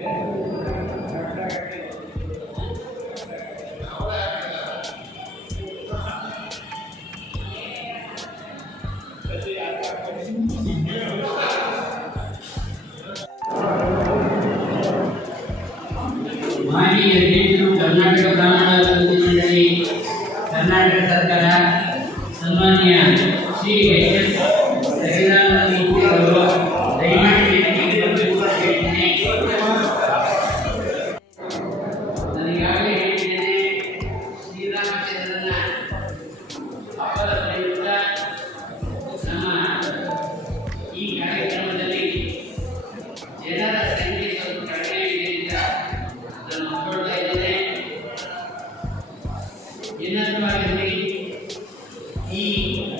ಮಾನ್ಯ ಅಧ್ಯಕ್ಷರು ಕರ್ನಾಟಕ ಬ್ರಾಹ್ಮಣ ಮಂಡಳಿ ಕರ್ನಾಟಕ ಸರ್ಕಾರ ಸನ್ಮಾನ್ಯ ಶ್ರೀ ಎಚ್ ರಘುನಾಥಮೂರ್ತಿ ಅವರು ದಯಮಾಡಿ ನನಗಾಗಲೇ ಹೇಳಿದ್ದೇನೆ, ಶ್ರೀರಾಮಚಂದ್ರನ ಹಬ್ಬದ ಪ್ರಯುಕ್ತ ನಮ್ಮ ಈ ಕಾರ್ಯಕ್ರಮದಲ್ಲಿ ಜನರ ಸಂಖ್ಯೆ ಸ್ವಲ್ಪ ಕಡಿಮೆ ಇದೆ ಅಂತ ಅದನ್ನು ನೋಡ್ತಾ ಇದ್ದೇನೆ. ಇನ್ನೊಂದಾಗಿ ಈ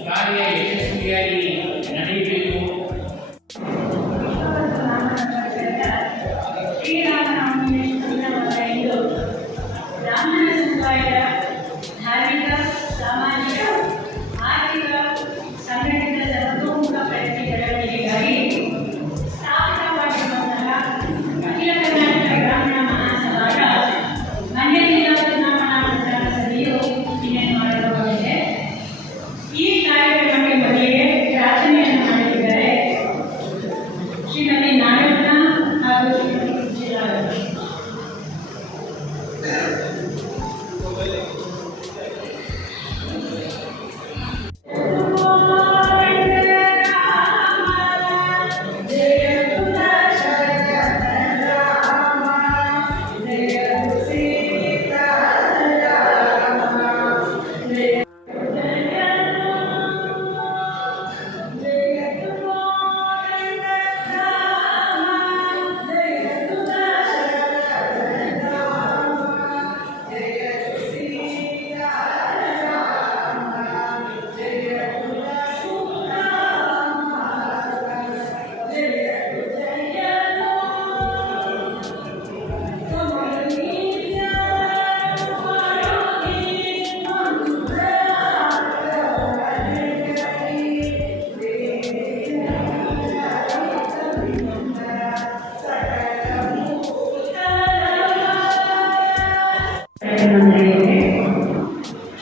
ಕಾರ್ಯ ಯಶಸ್ವಿಯಾಗಿ ನಡೆಯಬೇಕು. ಬ್ರಾಹ್ಮಣ ಸಮುದಾಯದ ಧಾರ್ಮಿಕ, ಸಾಮಾಜಿಕ, ಆರ್ಥಿಕ, ಸಂಘಟಿತ ಸರ್ವತೋಮುಖ ಪ್ರಗತಿ ಬೆಳವಣಿಗೆಗಾಗಿ ಸ್ಥಾಪಿತವಾಗಿರುವಂತಹ ಅಖಿಲ ಕರ್ನಾಟಕ ಬ್ರಾಹ್ಮಣ ಮಹಾಸಭಾದ ಮಂಡ್ಯ ಜಿಲ್ಲಾ ಚುನಾವಣಾ ಪ್ರಚಾರ ಸಭೆಯು ಇನ್ನೇನು ಆರಂಭಗೊಂಡಿದೆ. ಈ ಕಾರ್ಯಕ್ರಮಕ್ಕೆ ಮೊದಲಿಗೆ ಪ್ರಾರ್ಥನೆಯನ್ನು ಮಾಡಲಿದ್ದಾರೆ ಶ್ರೀಮತಿ ನಾರಾಯಣ ಹಾಗೂ ಶ್ರೀಮತಿ ಸುಶೀಲಾ ಅವರು.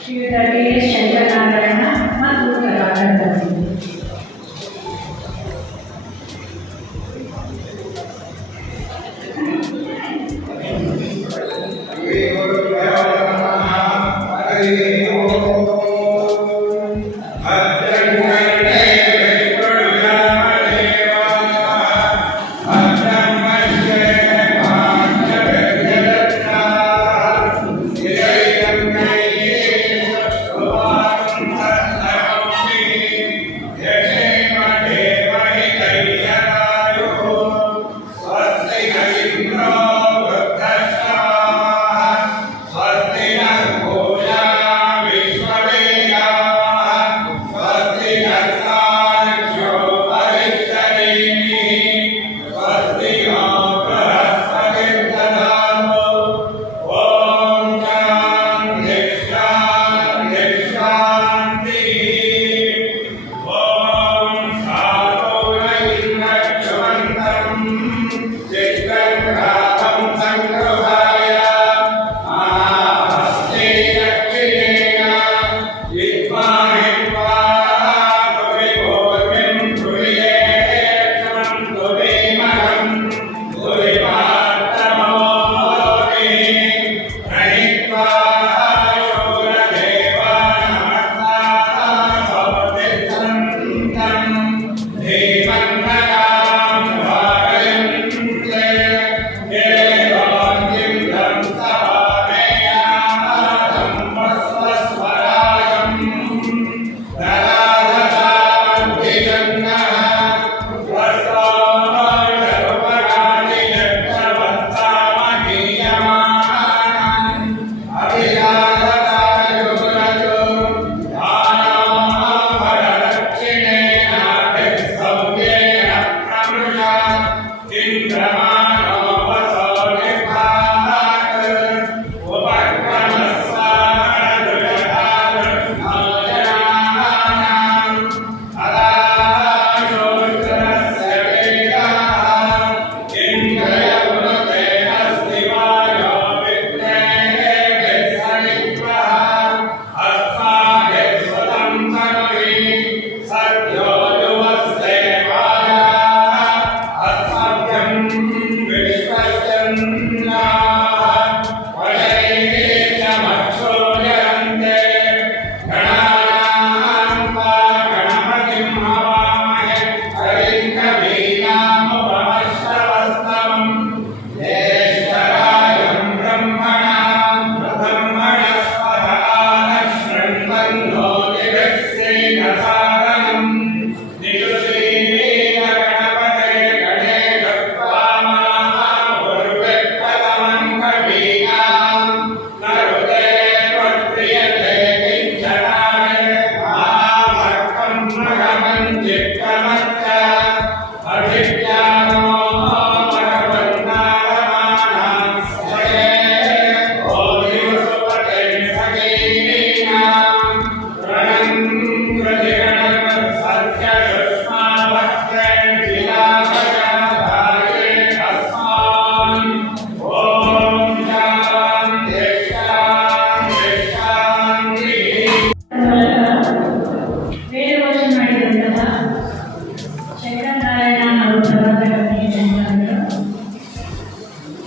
ಶ್ರೀಯುತ ಕೆ.ಎಸ್. ಶಂಕರನಾರಾಯಣ ಮತ್ತು ಕಲಾಕಾರರು. Jai Ram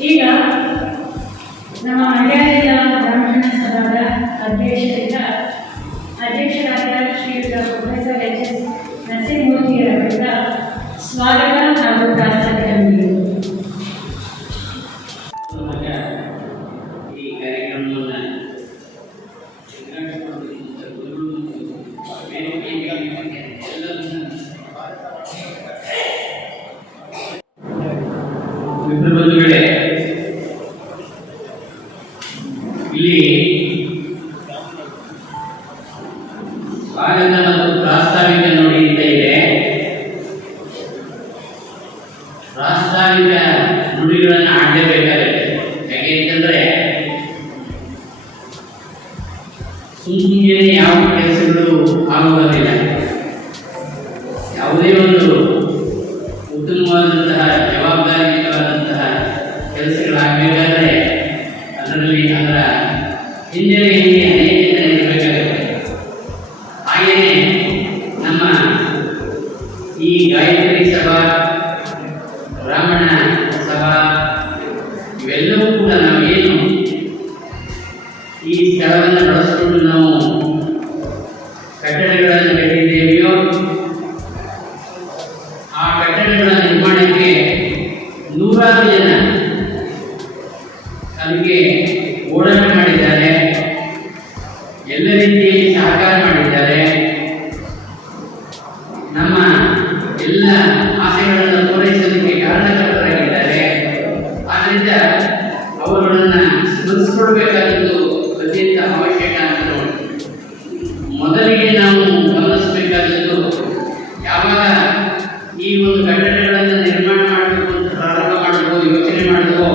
ಈಗ ನಮ್ಮ ಮಂಡ್ಯ ಜಿಲ್ಲಾ ಬ್ರಾಹ್ಮಣ ಸಭಾದ ಅಧ್ಯಕ್ಷರಾದ ಶ್ರೀಯುತ ಪ್ರೊಫೆಸರ್ ಎಚ್.ಎಸ್. ನರಸಿಂಹಮೂರ್ತಿಯವರಿಂದ ಸ್ವಾಗತ ಹಾಗೂ ಪ್ರಾಸ್ತಾವಿಕರು. ಈ ಕಾರ್ಯಕ್ರಮವನ್ನು ಬಂಧುಗಳೇ, ಇಲ್ಲಿ ಸ್ವಾಗತ ಮತ್ತು ಪ್ರಾಸ್ತಾವಿಕ ನೋಡಿ ಅಂತ ಇದೆ. ಪ್ರಾಸ್ತಾವಿಕ ನುಡಿಗಳನ್ನು ಆಡಲೇಬೇಕಾಗುತ್ತೆ. ಯಾಕೆ ಅಂತಂದ್ರೆ ಸುಮ್ಮನೆ ಯಾವ ಕೆಲಸಗಳು ಆಗುವುದಿಲ್ಲ. ಯಾವುದೇ ಒಂದು ಉತ್ತಮವಾದಂತಹ ಜವಾಬ್ದಾರಿಯುತವಾದಂತಹ ಕೆಲಸಗಳಾಗಬೇಕಾದ್ರೆ ಅದರ ಹಿನ್ನೆಲೆಯಲ್ಲಿ ಅನೇಕ ಜನ ಇರಬೇಕಾಗುತ್ತೆ. ಹಾಗೆಯೇ ನಮ್ಮ ಈ ಗಾಯತ್ರಿ ಸಭಾ, ಬ್ರಾಹ್ಮಣ ಸಭಾ ಇವೆಲ್ಲವೂ ಕೂಡ ನಾವೇನು ಈ ಸ್ಥಳವನ್ನು ಬಳಸಿಕೊಂಡು ನಾವು ಕಟ್ಟಡಗಳನ್ನು ಕಟ್ಟಿದ್ದೇವೆಯೋ ಆ ಕಟ್ಟಡಗಳ ನಿರ್ಮಾಣಕ್ಕೆ ನೂರಾರು ಜನ ಅದಕ್ಕೆ ಓಡಾಟ ಮಾಡಿದ್ದಾರೆ, ಎಲ್ಲ ರೀತಿಯಲ್ಲಿ ಸಹಕಾರ ಮಾಡಿದ್ದಾರೆ. ನಮ್ಮ ಎಲ್ಲ ಆಸೆಗಳನ್ನು ಪೂರೈಸಲಿಕ್ಕೆ ಕಾರಣಕರ್ತರಾಗಿದ್ದಾರೆ. ಆದ್ದರಿಂದ ಅವರುಗಳನ್ನು ಸ್ಮರಿಸಿಕೊಡ್ಬೇಕಾದದ್ದು ಅತ್ಯಂತ ಅವಶ್ಯಕ ಅಂತ ನೋಡಿ. ಮೊದಲಿಗೆ ನಾವು ಗಮನಿಸಬೇಕಾದದ್ದು, ಯಾವಾಗ ಈ ಒಂದು ಕಟ್ಟಡಗಳನ್ನು ನಿರ್ಮಾಣ ಮಾಡಬೇಕು ಅಂತ ಪ್ರಾರಂಭ ಮಾಡಬೇಕು ಯೋಚನೆ ಮಾಡಿದವೋ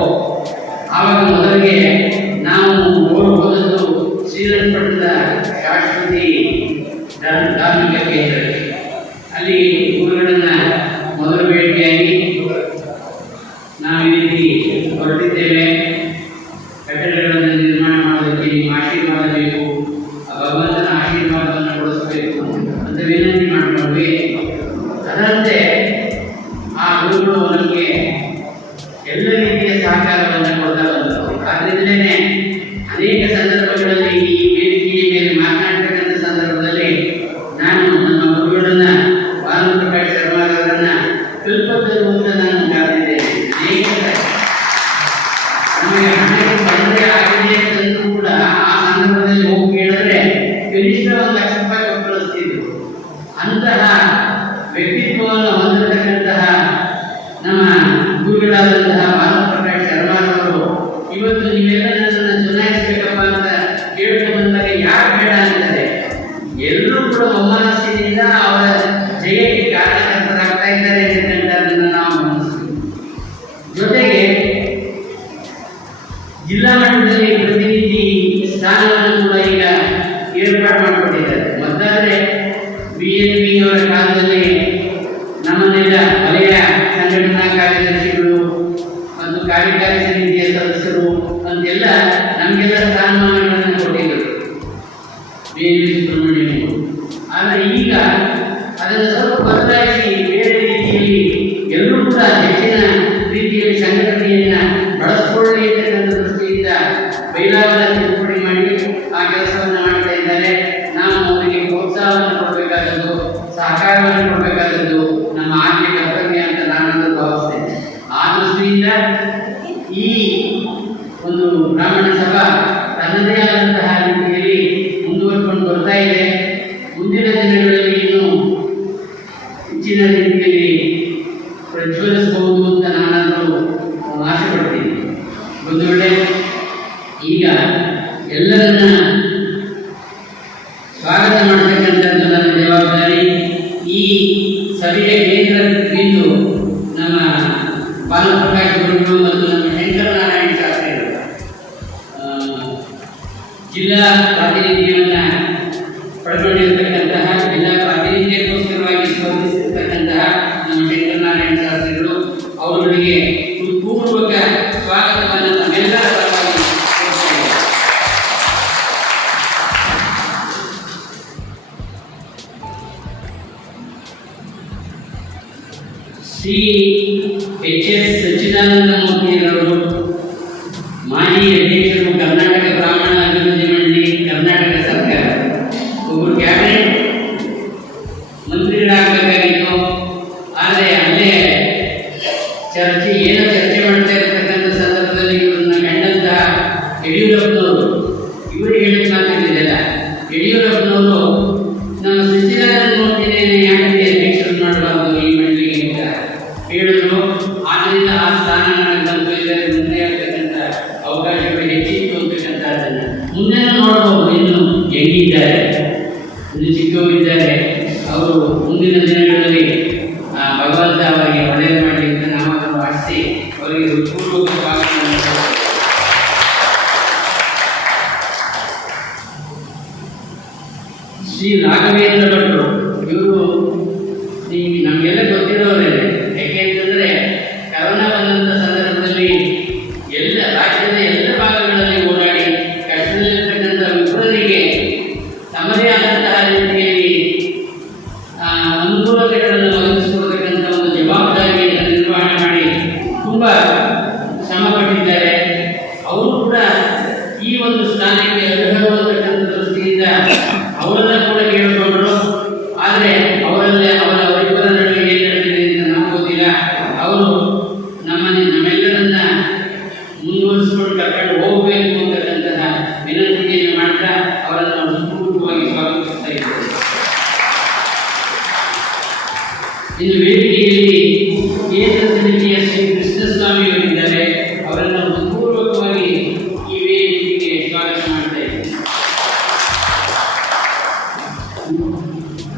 ಆವಾಗ ಮೊದಲಿಗೆ ನಾವು ಹೋದದ್ದು ಶ್ರೀರಂಗಪಟ್ಟಣದ ಶಾಶ್ವತಿ ಧಾರ್ಮಿಕ ಕೇಂದ್ರಕ್ಕೆ. ಅಲ್ಲಿ ಗುರುಗಳನ್ನ ಮೊದಲು ಭೇಟಿಯಾಗಿ ನಾವು ಈ ರೀತಿ ಹೊರಟಿದ್ದೇವೆ, ಕಟ್ಟಡಗಳನ್ನು ನಿರ್ಮಾಣ ಮಾಡೋದಕ್ಕೆ ನಿಮ್ಮ ಆಶೀರ್ವಾದ ಬೇಕು, ಭಗವಂತನ ಆಶೀರ್ವಾದವನ್ನು ಕೊಡಿಸಬೇಕು ಅಂತ ವಿನಂತಿ ಮಾಡಿಕೊಂಡ್ವಿ. ಅದರಂತೆ ಆ ಗುರುಗಳು ನಮಗೆ ಎಲ್ಲ ರೀತಿಯ ಸಹಕಾರವನ್ನು ಕೊಡ್ತಾ ಬಂದರು. ಆದ್ದರಿಂದಲೇ ಅನೇಕ ಸಂದರ್ಭಗಳಲ್ಲಿ ಈ ವೇದಿಕೆಯ ಮೇಲೆ ಮಾತನಾಡ್ತಕ್ಕಂಥ ಸಂದರ್ಭದಲ್ಲಿ ನಾನು ನಮ್ಮ ಗುರುಗಳನ್ನ ಭಾನುಪ್ರಕಾಶ್ ಶರ್ಮಾರವರನ್ನ ಕಲ್ಪತರು ಅಂತ ನಾನು ಕಾದಿದ್ದೇನೆ. ನಮಗೆ ಹಣಕ್ಕೆ ತೊಂದರೆ ಆಗಿದೆ ಅಂತಂದ್ರೂ ಕೂಡ ಆ ಸಂದರ್ಭದಲ್ಲಿ ಹೋಗಿ ಕೇಳಿದ್ರೆ ಕನಿಷ್ಠ 1 ಲಕ್ಷ ರೂಪಾಯಿ ಕೊಟ್ಟು ಕಳಿಸ್ತಿದ್ರು. ಅಂತಹ ವ್ಯಕ್ತಿತ್ವವನ್ನು ಹೊಂದಿರತಕ್ಕಂತಹ ನಮ್ಮ ಗುರುಗಳಾದಂತಹ ಭಾನುಪ್ರಕಾಶ್ ಶರ್ಮಾರವರು ಇವತ್ತು ನೀವೆಲ್ಲ ನನ್ನನ್ನು ಚುನಾಯಿಸಬೇಕಪ್ಪ ಅಂತ ಕೇಳ್ಕೊಂಡು ಬಂದಾಗ ಯಾರು ಬೇಡ ಅಂತಾರೆ? ಎಲ್ಲರೂ ಕೂಡ ಒಮ್ಮನಸ್ಸಿನಿಂದ ಅವರ ಜಯಕ್ಕೆ ಕಾರಣಕರ್ತರಾಗ್ತಾ ಇದ್ದಾರೆ ಅಂತಕ್ಕಂಥದ್ದನ್ನು ನಾವು ಗಮನಿಸ್ತೀವಿ. ಜೊತೆಗೆ ಜಿಲ್ಲಾ ಮಟ್ಟದಲ್ಲಿ ಪ್ರತಿನಿಧಿ ಸ್ಥಾನವನ್ನು ಕೂಡ ಈಗ ಏರ್ಪಾಡು ಮಾಡಿಕೊಟ್ಟಿದ್ದಾರೆ. ಮೊದಲಾದ್ರೆ BNP ಅವರ ಕಾಲದಲ್ಲಿ ನಮ್ಮನ್ನೆಲ್ಲ ವಲಯ ಸಂಘಟನಾ ಕಾರ್ಯದರ್ಶಿಗಳು ಮತ್ತು ಕಾರ್ಯಕಾರಿ ಸಮಿತಿಯ ಸದಸ್ಯರು ಅಂತೆಲ್ಲ ನಮಗೆಲ್ಲ ಸ್ಥಾನಮಾನಗಳನ್ನು ಕೊಟ್ಟಿದ್ದರು BNP ಸುಬ್ರಹ್ಮಣ್ಯಂ. ಆದರೆ ಈಗ ಅದನ್ನು ಸ್ವಲ್ಪ ಬದಲಾಯಿಸಿ ಬೇರೆ ರೀತಿಯಲ್ಲಿ ಎಲ್ಲರೂ ಕೂಡ ಹೆಚ್ಚಿನ ರೀತಿಯಲ್ಲಿ ಸಂಘಟನೆಯನ್ನು ಬಳಸಿಕೊಳ್ಳಿ ಅಂತಕ್ಕಂಥ ದೃಷ್ಟಿಯಿಂದ ಬೈಲಾವನ್ನ ತಿದ್ದುಪಡಿ ಮಾಡಿ ಆ ಕೆಲಸವನ್ನು ಮಾಡ್ತಾ ಇದ್ದಾರೆ. ನಾವು ಅವರಿಗೆ ಪ್ರೋತ್ಸಾಹವನ್ನು ಕೊಡಬೇಕಾದದ್ದು, ಸಹಕಾರವನ್ನು ಕೊಡಬೇಕಾದದ್ದು ನಮ್ಮ ಆದ್ಯ ಕರ್ತವ್ಯ ಅಂತ ನಾನು ಭಾವಿಸ್ತೇನೆ. ಆ ದೃಷ್ಟಿಯಿಂದ ಈ ಒಂದು ಬ್ರಾಹ್ಮಣ ಸಭಾ ತನ್ನದೇ ಆದಂತಹ ರೀತಿಯಲ್ಲಿ ಮುಂದುವರಿಕೊಂಡು ಬರ್ತಾ ಇದೆ. ಮುಂದಿನ ದಿನಗಳಲ್ಲಿ ಇನ್ನೂ ಹೆಚ್ಚಿನ ರೀತಿಯಲ್ಲಿ ಪ್ರಜ್ವಲಿಸಬಹುದು ಅಂತ ನಾನಾದರೂ ಆಸೆ ಪಡ್ತೀನಿ. ಒಂದು ವೇಳೆ ಈಗ ಎಲ್ಲರನ್ನ ಸ್ವಾಗತ ಮಾಡತಕ್ಕಂಥದ್ದು ನನ್ನ ಜವಾಬ್ದಾರಿ. ಈ ಸಭೆಯ ಕೇಂದ್ರ ಬಿಂದು ನಮ್ಮ ಭಾನುಪ್ರಕಾಶ್ ಗುರುಗಳು ಮತ್ತು ನಮ್ಮ ಶಂಕರನಾರಾಯಣ ಶಾಸ್ತ್ರಿಗಳು, ಜಿಲ್ಲಾ ಪ್ರಾತಿನಿಧ್ಯವನ್ನು ಪಡ್ಕೊಂಡಿರತಕ್ಕಂತಹ, ಜಿಲ್ಲಾ ಪ್ರಾತಿನಿಧ್ಯಕ್ಕೋಸ್ಕರವಾಗಿ ಸ್ಪರ್ಧಿಸಿರ್ತಕ್ಕಂತಹ ನಮ್ಮ ಶಂಕರನಾರಾಯಣ ಶಾಸ್ತ್ರಿಗಳು ಅವರುಗಳಿಗೆ ಹೃತ್ಪೂರ್ವಕ ಸ್ವಾಗತವನ್ನು ನಮ್ಮೆಲ್ಲರ ಪರವಾಗಿ ಶ್ರೀ H.S. ಸಚ್ಚಿದಾನಂದ ಮೂರ್ತಿಯವರು ಇದ್ದಾರೆ, ಇದು ಚಿಕ್ಕವರಿದ್ದಾರೆ. ಅವರು ಮುಂದಿನ ದಿನಗಳಲ್ಲಿ ಭಗವಂತ ಅವರಿಗೆ ಒಳ್ಳೆಯದು ಮಾಡಲಿ ಅಂತ ನಾವು ಅದನ್ನು ಆಶಿಸಿ ಅವರಿಗೆ ಹೃತ್ಪೂರ್ವಕ ಸ್ವಾಗತವನ್ನು ಶ್ರೀ ರಾಘವೇಂದ್ರ ಭಟ್ರು. ಇವರು ನಮಗೆಲ್ಲ ಗೊತ್ತಿರೋರೇ. ಯಾಕೆಂತಂದರೆ ಕರೋನಾ ಬಂದಂಥ ಸಂದರ್ಭದಲ್ಲಿ ಎಲ್ಲ ರಾಜ್ಯದ ಎಲ್ಲ ಭಾಗಗಳಲ್ಲಿ ಓಡಾಡಿ ಕಷ್ಟದಲ್ಲಿರ್ತಕ್ಕಂಥ ವಿಪ್ರರಿಗೆ ತಮ್ಮದೇ ಆದಂತಹ ರೀತಿಯಲ್ಲಿ ಅನುಕೂಲತೆಗಳನ್ನು ಒದಗಿಸಿಕೊಡ್ತಕ್ಕಂಥ ಒಂದು ಜವಾಬ್ದಾರಿಯನ್ನು ನಿರ್ವಹಣೆ ಮಾಡಿ ತುಂಬ ಶ್ರಮಪಟ್ಟಿದ್ದಾರೆ. ಅವರು ಕೂಡ ಈ ಒಂದು ಸ್ಥಾನಕ್ಕೆ ಅರ್ಹರು ಅಂತಕ್ಕಂಥ ದೃಷ್ಟಿಯಿಂದ ಅವರನ್ನ ಕೂಡ ಕೇಳಿಕೊಂಡರು. ಆದರೆ ಅವರಿಬ್ಬರ ನಡುವೆ ಏನು ನಡೆದಿದೆ ಅಂತ ನಮ್ಗೆ ಗೊತ್ತಿಲ್ಲ. ಅವರು ನಮ್ಮೆಲ್ಲರನ್ನ ಮುಂದುವರಿಸಿಕೊಂಡು ಕರ್ಕೊಂಡು ಹೋಗಬೇಕು ಅಂತಕ್ಕಂತಹ ವಿನಂತಿಯನ್ನು ಮಾಡ್ತಾ ಅವರನ್ನು ನಾವು ಹೃತ್ಪೂರ್ವಕವಾಗಿ ಸ್ವಾಗತಿಸ್ತಾ ಇದ್ದೇವೆ. ಇನ್ನು ವೇದಿಕೆಯಲ್ಲಿ ಕೇಂದ್ರ ಸಮಿತಿಯ ಶ್ರೀ ಕೃಷ್ಣಸ್ವಾಮಿಯವರಿದ್ದಾರೆ. ಅವರನ್ನು ಹೃತ್ಪೂರ್ವಕವಾಗಿ ಈ ವೇದಿಕೆಗೆ ಸ್ವಾಗತ ಮಾಡ್ತಾ ಇದ್ದೇವೆ.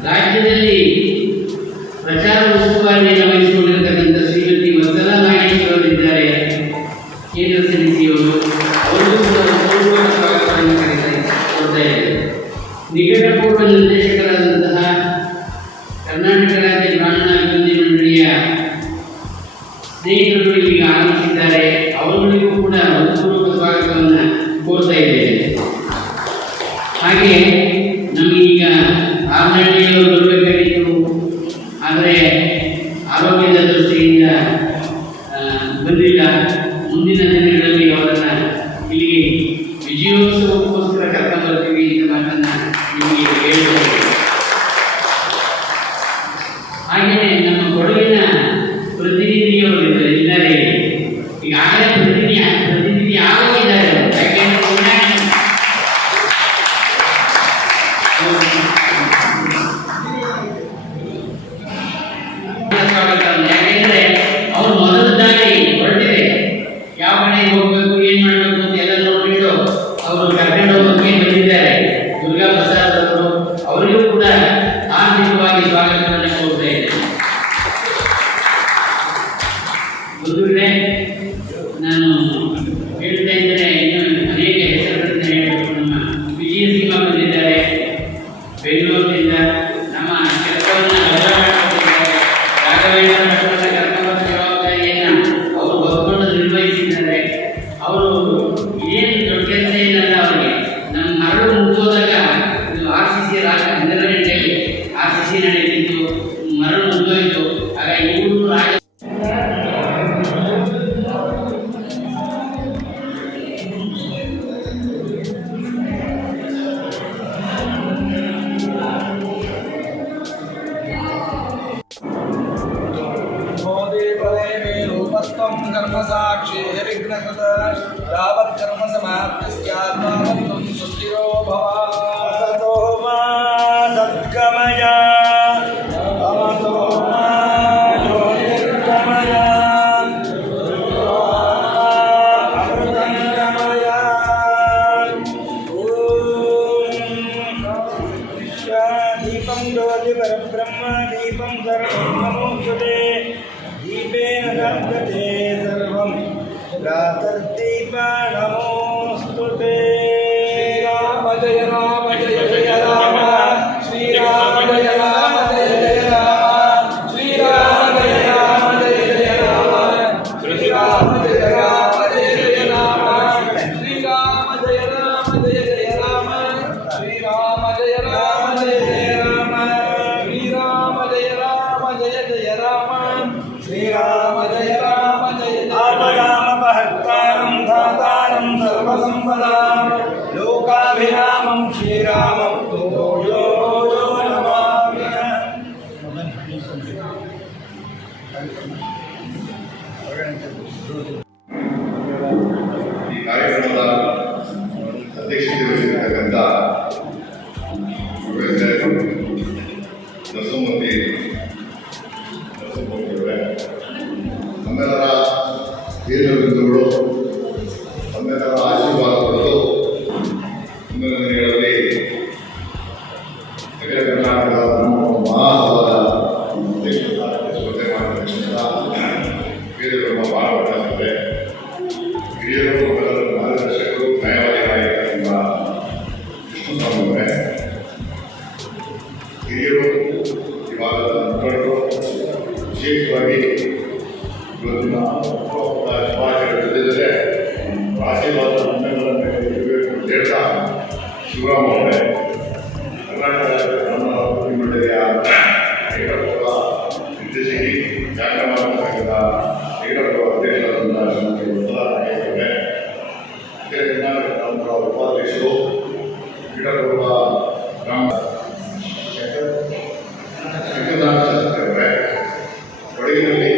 ರಾಜ್ಯದಲ್ಲಿ ಪ್ರಚಾರ ಉಸ್ತುವಾರಿಯನ್ನು ವಹಿಸಿಕೊಂಡಿರತಕ್ಕಂಥ ಶ್ರೀಮತಿ ವತ್ಸಲಾ ನಾಗೇಶ್ವರರಿದ್ದಾರೆ, ಕೇಂದ್ರ ಸಮಿತಿಯವರು. ಅವರು ಕೂಡ ಪೂರ್ವಕ ಸ್ವಾಗತವನ್ನು ಕೊಡ್ತಾ ಇದ್ದಾರೆ. ನಿಕಟಪೂರ್ವ ನಿರ್ದೇಶಕರಾದಂತಹ ಕರ್ನಾಟಕ ರಾಜ್ಯ ಬ್ರಾಹ್ಮಣ ಅಭಿವೃದ್ಧಿ ಮಂಡಳಿಯ ಸ್ನೇಹಿತರು ಈಗ ಆಗಮಿಸಿದ್ದಾರೆ. ಅವರುಗಳಿಗೂ ಕೂಡ ಹೃತ್ಪೂರ್ವಕ ಸ್ವಾಗತವನ್ನು ಕೋರ್ತಾ ಇದ್ದೇವೆ. ಹಾಗೆ ನಮಗೀಗ ಆರ್ನಹಳ್ಳಿಯವರು ಬರಬೇಕಾಗಿತ್ತು, ಆದರೆ ಆರೋಗ್ಯದ ದೃಷ್ಟಿಯಿಂದ ಬಂದಿಲ್ಲ. ಮುಂದಿನ ದಿನಗಳಲ್ಲಿ ಅವರನ್ನು ಇಲ್ಲಿಗೆ ವಿಜಯೋತ್ಸವಕ್ಕೋಸ್ಕರ ಕರ್ಕೊಂಡು ಬರ್ತೀವಿ ಅಂತ ಮಾತನ್ನು ನಿಮಗೆ ಹೇಳ್ತೇವೆ. ಹಾಗೆಯೇ ನಮ್ಮ ಕೊಡಗಿನ ಪ್ರತಿನಿಧಿಯವರು ಇದ್ದಾರೆ. ಈಗಾಗಲೇ ಪ್ರತಿನಿಧಿ ಆಗೋಗಿದ್ದಾರೆ. ಯಾಕೆಂದರೆ ಅವರು ಮೊದಲದಾಗಿ ಹೊರಟಿದೆ, ಯಾವ ಕಡೆ ಹೋಗಬೇಕು ಏನು ಮಾಡಬೇಕು ಅಂತ ಎಲ್ಲ ನೋಡಿಬಿಟ್ಟು ಅವರು ಕರ್ಕೊಂಡು ಹೋಗೋಕ್ಕೆ ಬಂದಿದ್ದಾರೆ. ದುರ್ಗಾ ಪ್ರಸಾದ್ ಅವರು, ಅವರಿಗೂ ಕೂಡ ಆರ್ಥಿಕವಾಗಿ ಸ್ವಾಗತವನ್ನು ಕೊಡ್ತಾ ಇದೆ. ಬಂಧುಗಳೇ, ನಾನು ಹೇಳ್ತಾ ಇದ್ದರೆ ಇನ್ನು ಅನೇಕ ಹೆಸರುಗಳನ್ನು ಹೇಳಬೇಕು. ನಮ್ಮ ವಿಜಯ ಸಿಂಹ ಬಂದಿದ್ದಾರೆ ಬೆಂಗಳೂರಿನಿಂದ. ನಮ್ಮ ಕೆಲಸವನ್ನು ರಾಘವೇಂದ್ರ ಭಟ್ರನ್ನ ಕರ್ಕೊಂಬ ಜವಾಬ್ದಾರಿಯನ್ನು ಅವರು ಹೊತ್ಕೊಂಡು ನಿರ್ವಹಿಸಿದ್ದಾರೆ. ಅವರು ಏನು ದೊಡ್ಡ ಕೆಲಸ ಏನಲ್ಲ ಅವರಿಗೆ. ನಮ್ಮ ಮರಳು ಮುಗಿದೋದಾಗ ಇದು RCC ರಾಜ 12 ಗಂಟೆಯಲ್ಲಿ RCC ನಡೆದಿತ್ತು, ಮರಳು ಮುಗಿದೋಯ್ತು. ಆಗ ಇವರು ರಾಜ कर्मसाक्षी विघ्नकृत यावत् कर्म समाप्तिस्यात्मानं सुस्थिरो भवातो मा सद्गमय अमतो मा ज्योतिर्गमय अमृतं गमय दीपं ज्योति परब्रह्म दीपं सर्वं नमोस्तुते दीपेन दग्धते सर्वं प्रातर्दीप नमोस्तुते। राम जय राम जय जय राम श्री राम जय राम जय जय राम श्री राम जय राम जय जय राम श्री राम जय राम जय जय राम श्री राम जय राम जय जय राम श्री राम जय राम जय जय राम श्री राम जय राम जय जय राम श्री राम जय राम जय आपदामपहर्तारं धातारं सर्वसम्पदां लोकाभिरामं श्रीरामं भोजो भोजो नमामि। ಈ ಕಾರ್ಯಕ್ರಮದ ಅಧ್ಯಕ್ಷತೆ ವಹಿಸಿರ್ತಕ್ಕಂಥ ನರಸಿಂಹಮೂರ್ತಿ ಅವರೇ, ನಮ್ಮೆಲ್ಲರ ಹಿರಿಯ ಬಿಂದುಗಳು, ನಮ್ಮೆಲ್ಲರ ಆಶೀರ್ವಾದ ಪಡೆದು ಮುಂದಿನ ದಿನಗಳಲ್ಲಿ ಹಿರಿಯರು ನಮ್ಮೆಲ್ಲರ ಮಾರ್ಗದರ್ಶಕರು ನ್ಯಾಯವಾದಿ ನಾಯಕರಿಂದ ವಿಷ್ಣು ಸ್ವಾಮಿ ಹಿರಿಯರು ಇವಾಗ ಮುಖಂಡರು ವಿಶೇಷವಾಗಿ ಇವತ್ತಿನ ಶುಭಾಶಯಗಳ ಜೊತೆ ಆಶೀರ್ವಾದ ನಮ್ಮೆಲ್ಲರ ಮೇಲೆ ಇರಬೇಕು ಅಂತ ಹೇಳ್ತಾ ಶಿವರಾಮ್ ಅವರೇ ಕರ್ನಾಟಕ ಬ್ರಾಹ್ಮಣ ಅಭಿವೃದ್ಧಿ ಮಂಡಳಿಯ ಏಕಪೂರ್ವ ನಿರ್ದೇಶಕಿ ಜಾಗರಣ ಸಂಘದ ಏಕಪೂರ್ವ ಅಧ್ಯಕ್ಷರಾದಂತಹ ಶ್ರೀಮತಿ ವತ್ಸಲಾ ನಾಯಕರೇ, ಕರ್ನಾಟಕ ಬ್ರಾಹ್ಮಣರ ಉಪಾಧ್ಯಕ್ಷರು, ಏಕಪೂರ್ವ ಬ್ರಾಹ್ಮಣ ಶಾಸಕರೇ, ಕೊಡಗಿನಲ್ಲಿ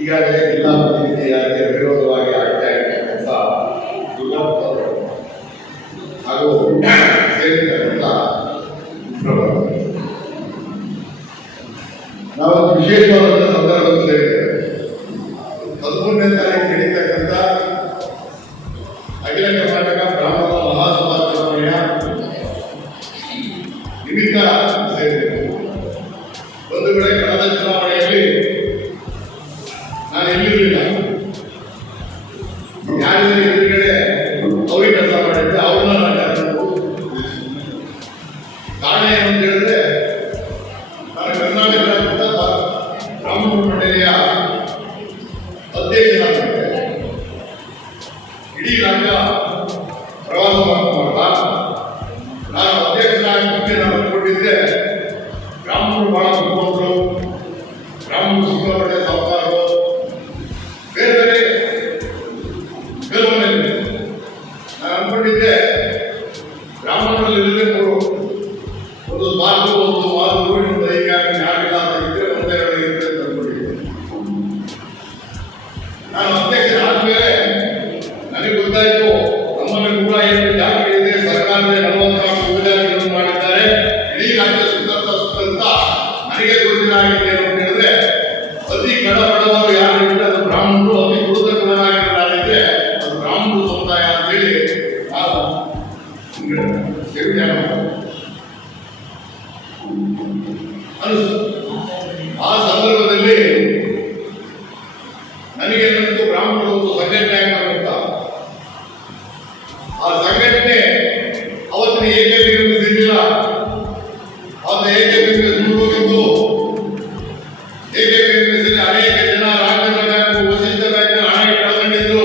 ಈಗಾಗಲೇ ಜಿಲ್ಲಾ ಪ್ರತಿನಿಧಿಯಾಗಿ ವಿರೋಧವಾಗಿ ಆಗ್ತಾ ಇರ್ತಕ್ಕಂಥ ದುರ್ಗಾಪುರ ಹಾಗೂ ಸೇರಿರ್ತಕ್ಕಂಥ ನಾವು ವಿಶೇಷವಾದ ಸಂದರ್ಭದಲ್ಲಿ ಸೇರಿದ್ದೇವೆ. 13ನೇ ತಾರೀಕು ನಡೀತಕ್ಕಂಥ ಅಖಿಲ ಕರ್ನಾಟಕ ಬ್ರಾಹ್ಮಣ ಮಹಾಸಭಾ ಚುನಾವಣೆಯ ನಿಮಿತ್ತ ಸೇರಿದ್ದೇವೆ. ಒಂದು ವೇಳೆ ಕಳೆದ ಚುನಾವಣೆಯಲ್ಲಿ ನಾನು ಎಲ್ಲಿರಲಿಲ್ಲ, ಯಾರಿದ್ರೆ ಎದುರುಗಡೆ ಅವ್ರಿಗೆ ಕೆಲಸ ಮಾಡಿದ್ದೆ, ಅವ್ರನ್ನ ನಾನು ಕಾರಣ ಏನು ಅಂತ ಹೇಳಿದ್ರೆ, ನಾನು ಕರ್ನಾಟಕ ಬ್ರಾಹ್ಮಣ ಮಂಡಳಿಯ ಅಧ್ಯಕ್ಷನಾಗಿದ್ದೆ. ಇಡೀ ರಾಜ್ಯ ಪ್ರವಾಸ ಮಾಡ್ತಾ ನಾನು ಅಧ್ಯಕ್ಷನಾಗಿ ನಾನು ಕೊಟ್ಟಿದ್ದೆ. ಬ್ರಾಹ್ಮಣರು ಬಹಳ ಮುಖ್ಯವಂತರು, ಬ್ರಾಹ್ಮಣರು ಸಿಕ್ಕಾಪಟ್ಟೆ ಸಾಹುಕಾರರು, ಬೇರೆ ಬೇರೆ ಕೆಲವೊಂದು ನಾನು ಅನ್ಕೊಂಡಿದ್ದೆ ಬ್ರಾಹ್ಮಣರಲ್ಲಿ ಇರಬೇಕು ಒಂದು ಮಾತು ಒಂದು ಮಾತು ದೈಹಿಕ ನ್ಯಾಯ ಇದ್ರೆ ಒಂದೆರಡು ಇರುತ್ತೆ ಅಂತ ಅನ್ಕೊಂಡಿದ್ದೆ. ನಾನು ಅಧ್ಯಕ್ಷರಾದ್ಮೇಲೆ ನನಗೆ ಗೊತ್ತಾಯ್ತು ನಮ್ಮಲ್ಲಿ 107 ಜಾತಿಗಳಿದೆ, ಸರ್ಕಾರವೇ 44 ಉಪಜಾತಿಗಳನ್ನು ಮಾಡಿದ್ದಾರೆ. ಇಡೀ ರಾಜ್ಯ ಸುತ್ತ ನನಗೆ ಗೊತ್ತಿನಾಗಿದೆ ಅಂತ ಹೇಳಿದ್ರೆ ಅತಿ ಕಡಬಡವರು ಯಾರು ಇದ್ರೆ ಅದು ಬ್ರಾಹ್ಮಣರು, ಅತಿ ಕೃತಜ್ಞರಾಗಿದ್ದಾರೆ ಅದು ಬ್ರಾಹ್ಮಣ ಸಮುದಾಯ ಅಂತ ಹೇಳಿ ನಾವು ಆ ಸಂದರ್ಭದಲ್ಲಿ ನನಗೆ ನಂತು ಬ್ರಾಹ್ಮಣರು ಒಂದು ಸಂಘಟನೆ ಆಗಬೇಕಂತ. ಆ ಸಂಘಟನೆ ಅವತ್ತಿನ ಏಕಬಿಂಬ ಸಿಗಲಿಲ್ಲ. ಅವತ್ತು ಏಕಬಿಂಬ ಹೋಗಿದ್ದು, ಏಕಬಿಂಬದಲ್ಲಿ ಅನೇಕ ಜನ ರಾಜ್ಯದ ಬ್ಯಾಂಕು, ವಸಿಷ್ಠ ಬ್ಯಾಂಕ್ ಹಣ ಕಳ್ಕೊಂಡಿದ್ರು.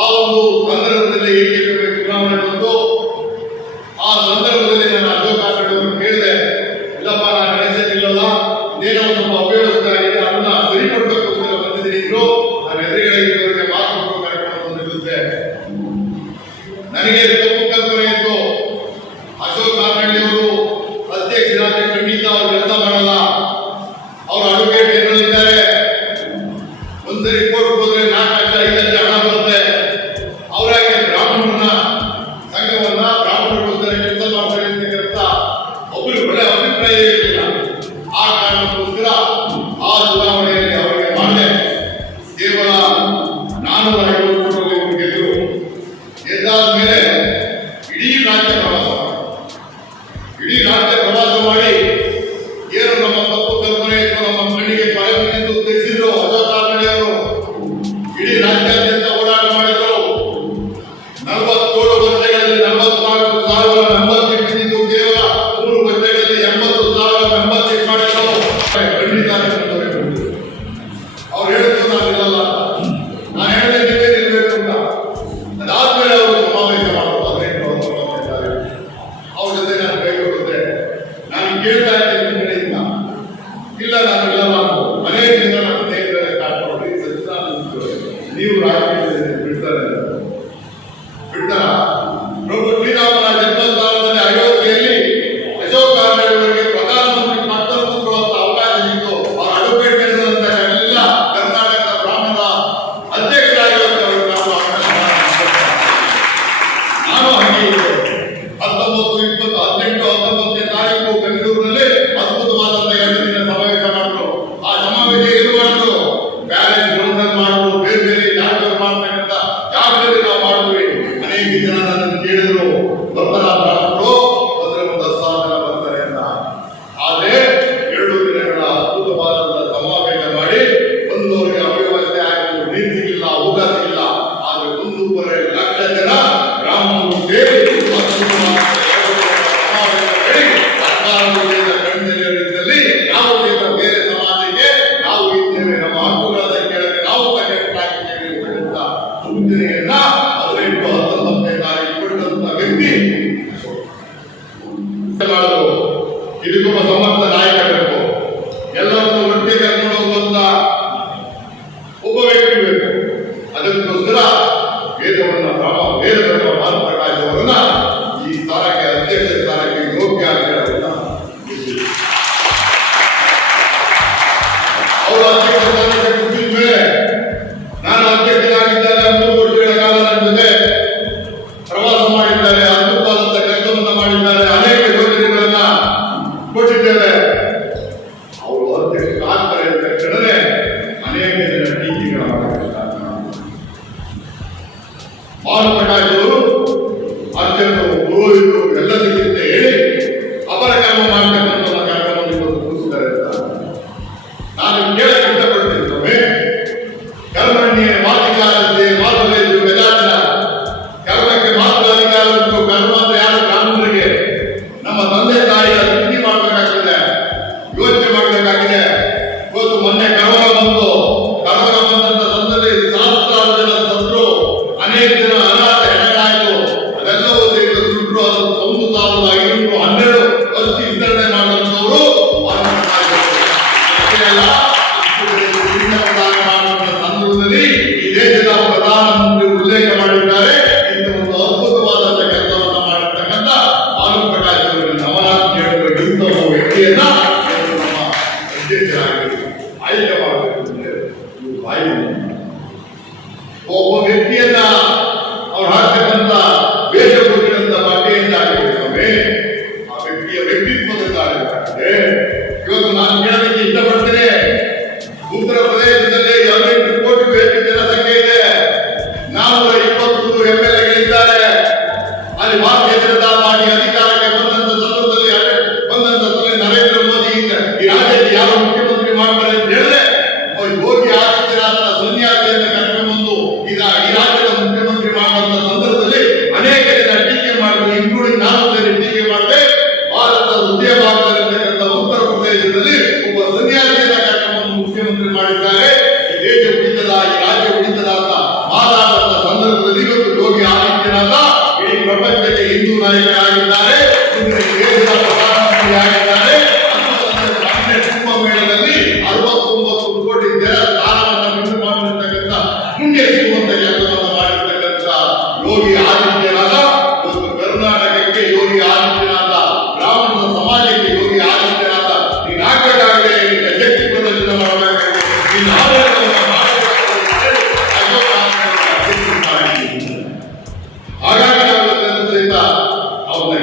ಆ ಒಂದು ಸಂದರ್ಭದಲ್ಲಿ ಏಕಬಿಂಬ ಚುನಾವಣೆ ಬಂತು. ಆ ಸಂದರ್ಭದಲ್ಲಿ ನಾನು ಅಶೋಕ್ ಕಾಕಡವರು ಕೇಳಿದೆ, ಇಲ್ಲಪ್ಪ ನಾನು ನಡೆಸಿಲ್ಲ, ಇದೇನೋ ಸ್ವಲ್ಪ ಅವ್ಯವಸ್ಥೆ ಆಗಿದೆ, ಅದನ್ನ ಸರಿಪಡಿಸೋಕ್ಕೋಸ್ಕರ ಬಂದಿದ್ರು. ನಾನು ಎದುರುಗಳಿಗೆ ಮಾತು ಕರ್ಕೊಂಡು ಬಂದಿರುತ್ತೆ. ನನಗೆ ತಪ್ಪು ಕಲ್ಪನೆ ಇತ್ತು, ಅಶೋಕ್ ಕಾಕಡಿಯವರು ಅಧ್ಯಕ್ಷರಾದ ಖಂಡಿತ ಅವರು ಕೆಲಸ ಮಾಡಲ್ಲ, ಅವರು ಅಡ್ವೊಕೇಟ್ ಜನರಲ್ಲಿದ್ದಾರೆ, ಒಂದ್ಸರಿ ಕೋರ್ಟ್ ಹೋದ್ರೆ 4 ಲಕ್ಷ 5 ಲಕ್ಷ ಹಣ ಬರುತ್ತೆ, ಅವರಾಗಿ ಬ್ರಾಹ್ಮಣರನ್ನ ಸಂಘವನ್ನ ಬ್ರಾಹ್ಮಣರಿಗೋಸ್ಕರ ಕೆಲಸ ಮಾಡ್ತಾರೆ ಅಂತಕ್ಕಂಥ ಒಬ್ಬರು ಒಳ್ಳೆ ಅಭಿಪ್ರಾಯ ಇರಲಿಲ್ಲ. ಆ ಕಾರಣಕ್ಕೋಸ್ಕರ ಆ ಚುನಾವಣೆಯಲ್ಲಿ ಅವರಿಗೆ ಮಾಡಿದೆ. ಕೇವಲ 450 ಕೋಟಿ ಗೆದ್ದರು. ಗೆದ್ದಾದ ಮೇಲೆ ಇಡೀ ರಾಜ್ಯ ಪ್ರವಾಸ ಮಾಡಿ ಏನು ನಮ್ಮ ತಪ್ಪು ಕಲ್ಪನೆ ಇತ್ತು, ನಮ್ಮ ಕಣ್ಣಿಗೆ ಪರವೆಂದು ತೆಗೆಸಿದ್ರು ಅಶೋಕ್ ಕಾಕಡಿಯವರು. ಇಡೀ ರಾಜ್ಯಾದ್ಯಂತ ಹೋರಾಟ ಮಾಡಿದ್ರು. 47 ವರ್ಷಗಳಲ್ಲಿ 44,000 ಮೆಂಬರ್ಶಿಪ್ ಇದ್ದು ಕೇವಲ 3 ವರ್ಷಗಳಲ್ಲಿ 80,000 ಮೆಂಬರ್ಶಿಪ್ ಮಾಡಿದ್ರು. ಖಂಡಿತ ಅವ್ರು ಹೇಳಿದ್ರು ನಾನು ಇರಲ್ಲ, ನಾನು ಹೇಳಿದೆ ನೀವೇ ನಿಲ್ಬೇಕು ಅಂತ. ಅದಾದ್ಮೇಲೆ ಅವರು ಸಮಾವೇಶ ಮಾಡೋದು 18 ಅವ್ರ ಜೊತೆ ನಾನು ಕೈ ಕೊಟ್ಟಿದ್ದೆ. ನಾನು ಕೇಳ್ತಾ ಇದ್ದೆ ನಿಮ್ಮ ಕಡೆಯಿಂದ, ಇಲ್ಲ ನಾನು ಇಲ್ಲ, ನಾನು ಅನೇಕ ಜನ ನನ್ನ ಸ್ನೇಹಿತರೆ ಸ್ಟಾರ್ಟ್ ಮಾಡಿ ನೀವು ರಾಜಕೀಯದಲ್ಲಿ ಬಿಡ್ತಾರೆ ಪ್ರಭು ಶ್ರೀರಾಮನ ಜನ್ಮಸ್ಥಾನದಲ್ಲಿ ಅಯೋಧ್ಯೆಯಲ್ಲಿ ಅಶೋಕ್ ಕಾಕಡಿಯವರಿಗೆ ಪ್ರಧಾನಮಂತ್ರಿ ಪದ ಕೂತ್ಕೊಳ್ಳುವಂತ ಅವಕಾಶ ಸಿಕ್ತು. ಅವರು ಅಡ್ವೊಕೇಟ್ ಎಲ್ಲ ಕರ್ನಾಟಕದ ಬ್ರಾಹ್ಮಣರ ಅಧ್ಯಕ್ಷರಾಗಿರುವಂತವರು ನಾನು ಹಾಗೆ 19, 20, 18, 19ನೇ ತಾರೀಕು ಬೆಂಗಳೂರಿನಲ್ಲಿ ಅದ್ಭುತವಾದಂತಹ 2 ದಿನ ಸಮಾವೇಶ ಮಾಡಿದ್ರು. ಆ ಸಮಾವೇಶ ಏನು ಮಾಡಿದ್ರು, ಬ್ಯಾಲೆನ್ಸ್ ಮಾಡೋದು, ಬೇರೆ ಬೇರೆ ಜಾಗಗಳು ಮಾಡ್ತಾ ಸೂಚನೆಯನ್ನ 18-19 ತಾರೀಕು ಕೊಟ್ಟಂತ ವ್ಯಕ್ತಿ ಇದಕ್ಕೊಬ್ಬ ಸಮರ್ಥ ನಾಯಕ ಬೇಕು. ಎಲ್ಲರನ್ನು ಒಟ್ಟಿಗೆ ಕರ್ಕೊಂಡು ಹೋಗುವಂತ ಒಬ್ಬ ವ್ಯಕ್ತಿ ಬೇಕು. ಅದಕ್ಕೋಸ್ಕರ ವೇದ ಭಾನುಪ್ರಕಾಶ್ ಅವರನ್ನ ಈ ಸ್ಥಾನಕ್ಕೆ ಅಧ್ಯಕ್ಷ ಸ್ಥಾನಕ್ಕೆ ಯೋಗ್ಯ ಅಂತ ಅವರು ಅಧ್ಯಕ್ಷ ಸ್ಥಾನಕ್ಕೆ ಕೂತಿದ ಮೇಲೆ ನಾನು ಅಧ್ಯಕ್ಷನಾಗಿದ್ದಾಗ 3 ವರ್ಷಗಳ ಕಾಲ ನನ್ನ ಜೊತೆ ಪ್ರವಾಸ ಮಾಡಿದ್ದಾರೆ, ಅದ್ಭುತವಾದಂತ ಕೆಲಸವನ್ನು ಮಾಡಿದ್ದಾರೆ, ಅನೇಕ ಯೋಜನೆಗಳನ್ನ ಕೊಟ್ಟಿದ್ದೇವೆ. ಅವರು ಅಧ್ಯಕ್ಷರಾಗ್ತಾರೆ ಅಂತ ತಕ್ಷಣವೇ ಅನೇಕ ಜನ ಟೀಕೆಗಳಾಗ್ತಾರೆ. ಭಾನುಪ್ರಕಾಶ್ ಅವರು ಅಧ್ಯಕ್ಷರು ಪುರೋಹಿತರು ಎಲ್ಲದಕ್ಕಿಂತ ಹೇಳಿ ಅವರ ಕರ್ಮ ಮಾಡ್ತಕ್ಕಂಥ ಕಾರ್ಯಕ್ರಮವನ್ನು ಇವತ್ತು ಕೂರಿಸಿದ್ದಾರೆ ಅಂತ ನಾನು ಕೇಳಕ್ಕೆ ಇಷ್ಟಪಡ್ತಿದ್ದೇನೆ. ಕರ್ಮಣ್ಯ ಮಾತಿಕಾರತೆ ಮಾತುಲೇಜು ವೇದಾಂತ ಕರ್ಮಕ್ಕೆ ಮಾತ್ರ ಅಧಿಕಾರ ಉಂಟು. ಕರ್ಮ ಅಂದ್ರೆ ಯಾರು? ಬ್ರಾಹ್ಮಣರಿಗೆ. ನಮ್ಮ ತಂದೆ ತಾಯಿಯ ಸ್ಥಿತಿ ಮಾಡಬೇಕಾಗಿದೆ, ಯೋಚನೆ ಮಾಡಬೇಕಾಗಿದೆ. ಇವತ್ತು ಮೊನ್ನೆ ಕರೋನಾ ಬಂತು. ಕರೋನಾ ಬಂದಂತ ಸಂದರ್ಭದಲ್ಲಿ ಸಹಸ್ರಾರು ಜನ ಸತ್ರು, ಅನೇಕ ಜನ ಅನಾಥ ಹೆಣಗಳಾಯಿತು. ಅದೆಲ್ಲವೂ ಸೇರಿ ಸುಟ್ಟರು. ಅದು 1512 ಅಸ್ಥಿ ವಿತರಣೆ ಮಾಡುವಂತವರು ಸಂದರ್ಭದಲ್ಲಿ ಈ ದೇಶದ ಪ್ರಧಾನಮಂತ್ರಿ ಉಲ್ಲೇಖ ಮಾಡಿದ್ದಾರೆ. ಇಂಥ ಒಂದು ಅದ್ಭುತವಾದಂತಹ ಕೆಲಸವನ್ನು ಮಾಡಿರ್ತಕ್ಕಂಥ ಭಾನುಪ್ರಕಾಶ್ ಅವರಿಗೆ ನಮನ ಹೇಳಬೇಕು. ಇಂಥ ಒಬ್ಬ ವ್ಯಕ್ತಿಯನ್ನ ನಮ್ಮ ಅಧ್ಯಕ್ಷರಾಗಿ ಆಯ್ಕೆ ಮಾಡಬೇಕಂದ್ರೆ ಒಬ್ಬ ವ್ಯಕ್ತಿಯನ್ನ ಅವ್ರು ಹಾಕ್ತಕ್ಕಂಥ ವೇಷಭೂಷಣದ ಬಟ್ಟೆಯಿಂದ ಆಗಿರ್ತವೆ, ಆ ವ್ಯಕ್ತಿಯ ವ್ಯಕ್ತಿತ್ವದಿಂದ ಆಗಿರ್ತದೆ. ಇವತ್ತು ನಾನು ಕೇಳೋದಕ್ಕೆ ಇಷ್ಟಪಡ್ತೇನೆ. ಉತ್ತರ ಪ್ರದೇಶದಲ್ಲಿ 18 ಕೋಟಿಗೂ ಹೆಚ್ಚು ಜನಸಂಖ್ಯೆ ಇದೆ. 420 MLAಗಳಿದ್ದಾರೆ. ಅಲ್ಲಿ ಭಾರತೀಯ ಜನತಾ ಪಾರ್ಟಿ ಅಧಿಕಾರಕ್ಕೆ ಬಂದಂತ ಸಂದರ್ಭದಲ್ಲಿ ನರೇಂದ್ರ ಮೋದಿ ಈ ರಾಜ್ಯಕ್ಕೆ ಯಾರು ಮುಖ್ಯಮಂತ್ರಿ ಮಾಡ್ತಾರೆ ಅಂತ ಹೇಳಿದ್ರೆ ಯೋಗಿ ಆದಿತ್ಯನಾಥನ ಸನ್ಯಾಸಿಯನ್ನು ಕರ್ಕೊಂಡ್ಬಂದು ಈಗ ಈ ರಾಜ್ಯದ ಮುಖ್ಯಮಂತ್ರಿ ಮಾಡುವಂತ ಸಂದರ್ಭದಲ್ಲಿ ಅನೇಕ ಜನ ಟೀಕೆ ಮಾಡಿದ್ರು, ಇನ್ಕ್ಲೂಡಿಂಗ್ ನಾನು ಸೇರಿ ಟೀಕೆ ಮಾಡಿದೆ. ಭಾರತದ ಉದಯ ಭಾಗದಲ್ಲಿರ್ತಕ್ಕಂಥ ಉತ್ತರ ಪ್ರದೇಶದಲ್ಲಿ ಒಬ್ಬ ಸನ್ಯಾಸಿಯನ್ನ ಕರ್ಕೊಂಡ್ಬಂದು ಮುಖ್ಯಮಂತ್ರಿ ಮಾಡಿದ್ದಾರೆ. ಈ ದೇಶ ಉಳಿತದ, ಈ ರಾಜ್ಯ ಉಳಿತದ ಅಂತ ಮಾತಾಡುವಂತ ಸಂದರ್ಭದಲ್ಲಿ ಇವತ್ತು ಯೋಗಿ ಆದಿತ್ಯನಾಥ ಇಡೀ ಪ್ರಪಂಚಕ್ಕೆ ಹಿಂದೂ ನಾಯಕರಾಗಿದ್ದಾರೆ, ದೇಶದ ಪ್ರಧಾನಮಂತ್ರಿ ಆಗಿದ್ದಾರೆ. ಕುಂಭಮೇಳದಲ್ಲಿ 69 ಕೋಟಿ ಜನ ಸ್ಥಾನವನ್ನು ಬಿಂದು ಮಾಡಿರ್ತಕ್ಕಂಥ ಪುಣ್ಯ ಸಿಗುವಂತ ಕೆಲಸವನ್ನು ಮಾಡಿರ್ತಕ್ಕಂಥ ಯೋಗಿ ಆದಿತ್ಯನಾಥ ಇವತ್ತು ಕರ್ನಾಟಕಕ್ಕೆ ಯೋಗಿ ಆದಿತ್ಯನಾಥ, ಬ್ರಾಹ್ಮಣ ಸಮಾಜಕ್ಕೆ ಯೋಗಿ ಆದಿತ್ಯನಾಥ ನೀನು ಆಗ್ಬೇಕಾಗಿದೆ, ನಿನ್ನ ಶಕ್ತಿ ಪ್ರದರ್ಶನ ಮಾಡಬೇಕಾಗಿದೆ, ನಿನ್ನ ಆಡಳಿತವನ್ನು ಹಾಗಾಗಿ ನಾವು ಸಹಿತ ಅವ್ರನ್ನ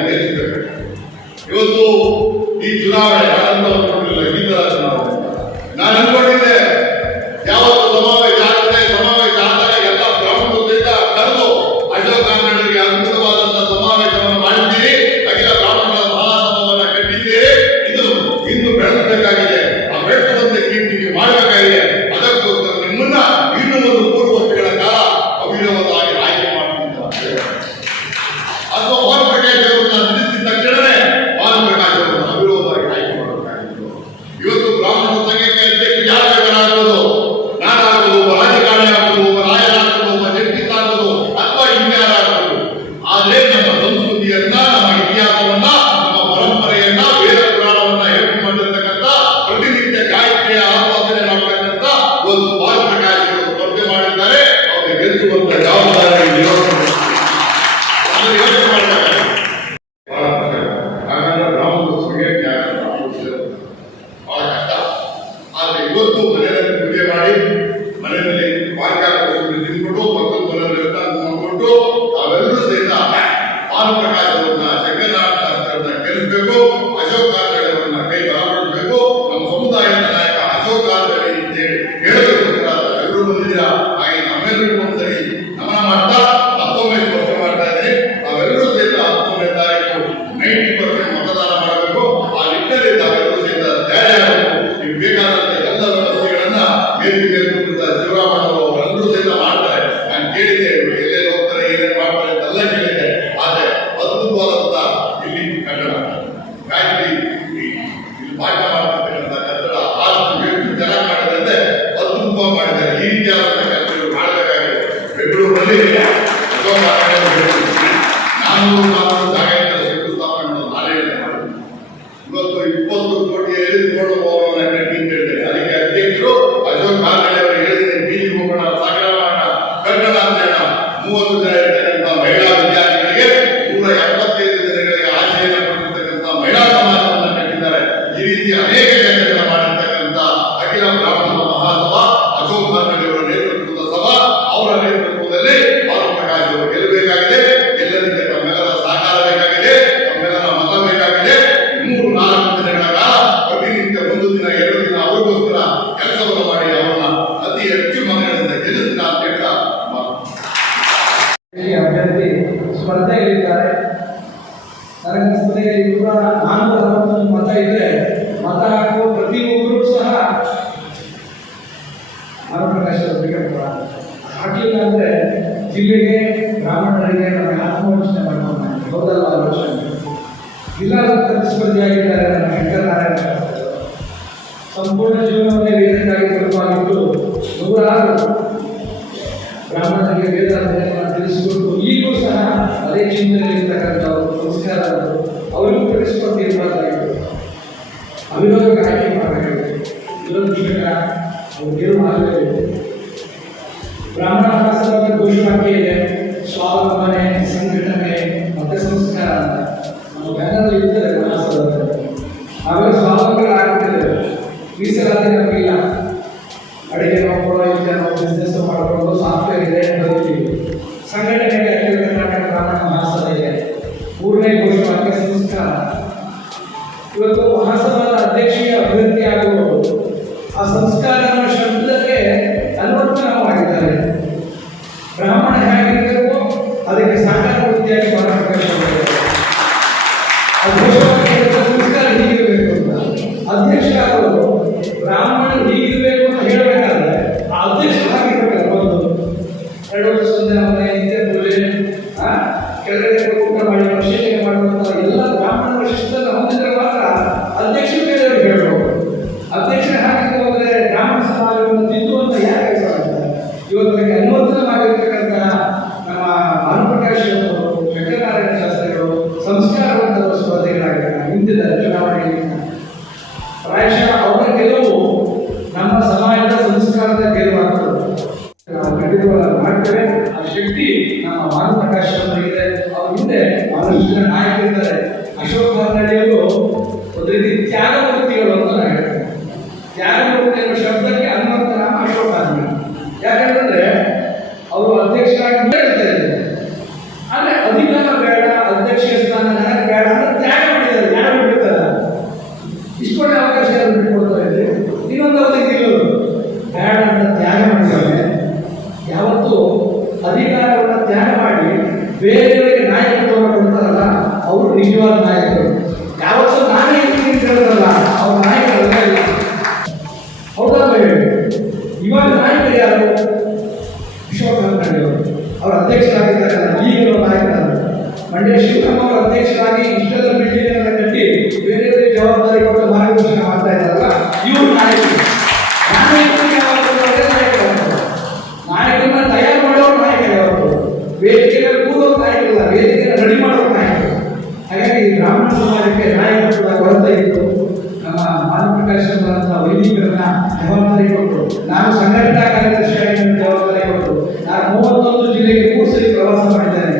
ಬರಲಿ ಅಶೋಕ್ ಕಾರಣೆ ನಾನು ಜಾಗದಿಂದ ಶಂಕುಸ್ಥಾಪನೆ ಮಾಡೋದು ನಾಳೆ ಇವತ್ತು 20 ಕೋಟಿ ಎಲ್ಲಿಸ್ಕೊಂಡು ಹೋಗೋಣ ಕೇಳಿದೆ. ಅದಕ್ಕೆ ಅಧ್ಯಕ್ಷರು ಅಶೋಕ್ ಕಾರಣೆ ಅವರು ಹೇಳಿದ್ದೀನಿ, ಬೀದಿಗೆ ಹೋಗೋಣ, ಸಾಗರ ಮಾಡೋಣ, ಕನ್ನಡ ಅಂತ 30 ಜನ ಇರ್ತಕ್ಕಂಥ ಮಹಿಳಾ ವಿದ್ಯಾರ್ಥಿಗಳಿಗೆ 175 ದಿನಗಳಿಗೆ ಆಶೆಯನ್ನು ಕೊಟ್ಟಿರ್ತಕ್ಕಂಥ ಮಹಿಳಾ ಸಮಾಜವನ್ನು ಕಟ್ಟಿದ್ದಾರೆ. ಈ ರೀತಿ ಅನೇಕ ಕೆಲಸಗಳನ್ನು ಮಾಡಿರ್ತಕ್ಕಂಥ ಅಖಿಲ ಬ್ರಾಹ್ಮಣ ಮಹಾಸಭಾ ಅಶೋಕ್ ಕಾರಣೆ ಅವರ ನೇತೃತ್ವದ ಸಭಾ, ಅವರ ನೇತೃತ್ವದಲ್ಲಿ ಭಾನುಪ್ರಕಾಶ್ ಅವರು ಗೆಲ್ಲಬೇಕಾಗಿದೆ. ಗೆಲ್ಲಲಿಕ್ಕೆ ತಮ್ಮೆಲ್ಲರ ಸಹಕಾರ ಬೇಕಾಗಿದೆ, ತಮ್ಮೆಲ್ಲರ ಮತ ಬೇಕಾಗಿದೆ. 3-4 ದಿನಗಳ ಕಾಲ ಪ್ರತಿನಿತ್ಯ 1 ದಿನ 2 ದಿನ ಅವರಿಗೋಸ್ಕರ ಕೆಲಸವನ್ನು ಮಾಡಿ ಅವರನ್ನ ಅತಿ ಹೆಚ್ಚು ಮತಗಳಿಂದ ಗೆಲ್ಲಿಸಿದ ಅಂತ ಹೇಳ್ತಾ ಅಭ್ಯರ್ಥಿ ಸ್ಪರ್ಧೆಯಲ್ಲಿದ್ದಾರೆ. ನನಗೆ ಸ್ಪರ್ಧೆಯಲ್ಲಿ 461 ಮತ ಇದೆ. ಮತ ಹಾಕುವ ಪ್ರತಿಯೊಬ್ಬರೂ ಸಹ ಭಾನುಪ್ರಕಾಶ್ ಅವರಿಗೆ ಹಾಕಲಿಲ್ಲ ಅಂದ್ರೆ ಜಿಲ್ಲೆಗೆ ಬ್ರಾಹ್ಮಣರಿಗೆ ನಮಗೆ ಆತ್ಮವಿಶ್ವಾಸ ಮಾಡ್ಕೊಂಡು ಹೌದಲ್ಲ ಆಲೋಚನೆ ಜಿಲ್ಲಾ ಪ್ರತಿಸ್ಪರ್ಧಿಯಾಗಿದ್ದಾರೆ. ನಮ್ಮ ಶಂಕರನಾರಾಯಣ ಶಾಸ್ತ್ರಿಗಳು ಸಂಪೂರ್ಣ ಜೀವನವನ್ನೇ ವೇದಕ್ಕಾಗಿ ಬರುವಾಗಿದ್ದು 106 ಬ್ರಾಹ್ಮಣರಿಗೆ ವೇದಾಧ್ಯಯನ ತಿಳಿಸಿಕೊಟ್ಟು ಈಗಲೂ ಸಹ ಅದೇ ಚಿಂತನೆಯಲ್ಲಿರ್ತಕ್ಕಂಥವರು ಸಂಸ್ಕಾರ ಅವರಿಗೂ ಪ್ರತಿಸ್ಪರ್ಧಿ ಇರಬಾರ್ದಾಗಿತ್ತು. ಅವಿರೋಧಕ್ಕೆ ಆಯ್ಕೆ ಮಾಡಬೇಕಾಗಿದೆ. ವಿರೋಧ ವಿಷಯ ಅವರು ಗೆಲುವು ಆಗಬೇಕು. ಬ್ರಾಹ್ಮಣ ಮಹಾಸಭಾದ ಘೋಷವಾಕ್ಯ ಇದೆ, ಸ್ವಾವಲಂಬನೆ, ಸಂಘಟನೆ ಮತ್ತೆ ಸಂಸ್ಕಾರ ಅಂತ. ನಮ್ಮ ಬ್ಯಾನರಲ್ಲಿ ಇರ್ತದೆ ಮಹಾಸಭಾದಲ್ಲಿ. ಆಮೇಲೆ ಸ್ವಾವಲಂಬನೆಗಳಾಗ್ತಿದ್ದಾರೆ. ಮೀಸಲಾತಿ ನಮಗಿಲ್ಲ. ಅಡಿಗೆ ಮಾಡ್ಕೊಳ್ಳೋ, ಇಲ್ಲ ನಾವು ಬಿಸ್ನೆಸ್ ಮಾಡಿಕೊಂಡು ಸಾಫ್ಟ್ವೇರ್ ಇದೆ ಬದುಕೀವಿ. ಸಂಘಟನೆಗೆ ಅಖಿಲ ಕರ್ನಾಟಕ ಬ್ರಾಹ್ಮಣ ಮಹಾಸಭಾ ಇದೆ. 3ನೇ ಘೋಷವಾಕ್ಯ ಸಂಸ್ಕಾರ. ಇವತ್ತು ಮಹಾಸಭಾದ ಅಧ್ಯಕ್ಷೀಯ ಅಭ್ಯರ್ಥಿ ಆಗುವುದು ಆ ಸಂಸ್ಕಾರ ಅನ್ನೋ ಶಬ್ದಕ್ಕೆ ಅನ್ವರ್ಥನವಾಗಿದ್ದಾರೆ. ಬ್ರಾಹ್ಮಣ ಹೇಗಿರಬೇಕು ಅದಕ್ಕೆ ಸಾಕಾರ ವೃತ್ತಿಯಾಗಿ ಭಾನುಪ್ರಕಾಶ್ ಸಂಸ್ಕಾರ ಹೀಗಿರಬೇಕು ಅಂತ ಅಧ್ಯಕ್ಷ ಆಗೋದು. ಬ್ರಾಹ್ಮಣರು ಹೀಗಿರಬೇಕು ಅಂತ ಹೇಳಬೇಕಾದ್ರೆ ಆ ಅಧ್ಯಕ್ಷ ಹಾಗಿರ್ಬೇಕಲ್ಲ. ಒಂದು 2 ವರ್ಷ ಮನೆ ನಿತ್ಯ ಪೂಜೆ, ಕೆಳಗಡೆ ಊಟ ಮಾಡಿ ಪರಿಶೀಲನೆ ಮಾಡುವಂತಹ ಎಲ್ಲ ಬ್ರಾಹ್ಮಣರ ಶಿಸ್ತನ್ನು ಹೊಂದಿದ್ರೆ ಮಾತ್ರ ಅಧ್ಯಕ್ಷರು ಬೇರೆಯವರು ಹೇಳಬೇಕು. ಅಧ್ಯಕ್ಷರ ಹಾಕಿ ಹೋದರೆ ಬ್ರಾಹ್ಮಣ ಸಮಾಜವನ್ನು ತಿದ್ದುವಂತ ಯಾಕೆ ಕೆಲಸ ಮಾಡ್ತಾರೆ? ಇವತ್ತಿಗೆ ಅನ್ವರ್ಥನವಾಗಿರ್ತಕ್ಕಂತಹ ನಮ್ಮ ಭಾನುಪ್ರಕಾಶ್ ಅವರು, ಶಂಕರನಾರಾಯಣ ಶಾಸ್ತ್ರಿಗಳು ಸಂಸ್ಕಾರವಂತರ ಸ್ಪರ್ಧೆಗಳಾಗಿದ್ದಾರೆ. ಹಿಂದಿನ ಚುನಾವಣೆಯಲ್ಲಿ ಪ್ರಾಯಶಃ ಅವರ ಗೆಲುವು ನಮ್ಮ ಸಮಾಜದ ಸಂಸ್ಕಾರದ ಗೆಲುವಾಗ್ತದೆ. ನಾವು ಖಂಡಿತವಾಗಿ ಮಾಡ್ತೇವೆ. ಆ ಶಕ್ತಿ ನಮ್ಮ ಭಾನುಪ್ರಕಾಶ್ ಅವರಿಗಿದೆ. ಅವ್ರ ಹಿಂದೆ ಬಹಳಷ್ಟು ಜನ ನಾಯಕರಿದ್ದಾರೆ. ಅಶೋಕ್ ಕಾರಣಡಿಯವರು ಒಂದು ರೀತಿ ತ್ಯಾಗಮೂರ್ತಿಗಳು ಅಂತ ನಾನು ಹೇಳ್ತೇನೆ. ತ್ಯಾಗಮೂರ್ತಿ ಅನ್ನೋ ಶಬ್ದಕ್ಕೆ ಅನ್ವರ್ಥ ನಾಮ ಅಶೋಕ್ ಕಾರಣ. ಯಾಕಂತಂದ್ರೆ ಅವರು ಅಧ್ಯಕ್ಷರಾಗಿ ಹೇಳ್ತಾರೆ, ಆದ್ರೆ ಅಧಿಕಾರ ಬೇಡ, ಅಧ್ಯಕ್ಷ ಸ್ಥಾನ ನನಗೆ ಬೇಡ ಅಂತ ತ್ಯಾಗ ಮಾಡಿದ್ದಾರೆ. ಯಾರು ಬಿಡ್ತಾರೆ? ಇಷ್ಟೊಂದು ಅವಕಾಶ ಬಿಟ್ಕೊಡ್ತಾ ಇದ್ದೆ, ಇನ್ನೊಂದು ಅವಧಿಗೆ ನಿಲ್ಲೋದು ಬೇಡ ಅಂತ ತ್ಯಾಗ ಮಾಡಿದ್ದಾರೆ. ಯಾವತ್ತು ಅಧಿಕಾರವನ್ನು ತ್ಯಾಗ ಮಾಡಿ ಬೇರೆಯವರಿಗೆ ನಾಯಕತ್ವವನ್ನು ಕೊಡ್ತಾರಲ್ಲ ಅವರು ನಿಜವಾದ ನಾಯಕರು. ಯಾವತ್ತು ನಾನೇ ಹೇಳಿದ್ರಲ್ಲ ಅವ್ರ ನಾಯಕರಲ್ಲ ಇಲ್ಲ. ಹೌದಲ್ಲ ಹೇಳಿ? ಇವಾಗ ನಾಯಕರು ಯಾರು? ಅಶೋಕ್ ಕಾರಣೆ ಅವರು ಅಧ್ಯಕ್ಷರಾಗಿದ್ದಾರೆ. ಈಗಿರೋ ನಾಯಕರು ಮಂಡ್ಯ ಶಿವರಾಮ್ ಅವರು ಅಧ್ಯಕ್ಷರಾಗಿ ಇಷ್ಟೆಲ್ಲ ಬಿಲ್ಡಿಂಗ್ ಕಟ್ಟಿ ಬೇರೆಯವರಿಗೆ ಜವಾಬ್ದಾರಿ ಕೊಟ್ಟು ಮಾರ್ಗದರ್ಶನ ಮಾಡ್ತಾ ಇದ್ದಾರಲ್ಲ ಇವರು ನಾಯಕರು. ನಾಯಕರನ್ನ ತಯಾರು ಮಾಡೋರು ನಾಯಕರು. ಯಾರು ವೇದಿಕೆಯಲ್ಲಿ ಕೂಡೋರು ನಾಯಕರಲ್ಲ, ವೇದಿಕೆಯನ್ನು ರೆಡಿ ಮಾಡೋರು ನಾಯಕರು. ಹಾಗಾಗಿ ಬ್ರಾಹ್ಮಣ ಸಮಾಜಕ್ಕೆ ನಾಯಕತ್ವದ ಕೊರತೆ ಇತ್ತು. ನಮ್ಮ ಭಾನುಪ್ರಕಾಶ್ ಅವರಂತ ವೈದಿಕರನ್ನ ಜವಾಬ್ದಾರಿ ಕೊಟ್ಟರು. ನಾನು ಸಂಘಟನಾ ಕಾರ್ಯದರ್ಶಿಯಾಗಿ ಜವಾಬ್ದಾರಿ ಕೊಟ್ಟರು. ನಾನು 31 ಜಿಲ್ಲೆಗೆ 3 ಸರಿ ಪ್ರವಾಸ ಮಾಡಿದ್ದೇನೆ.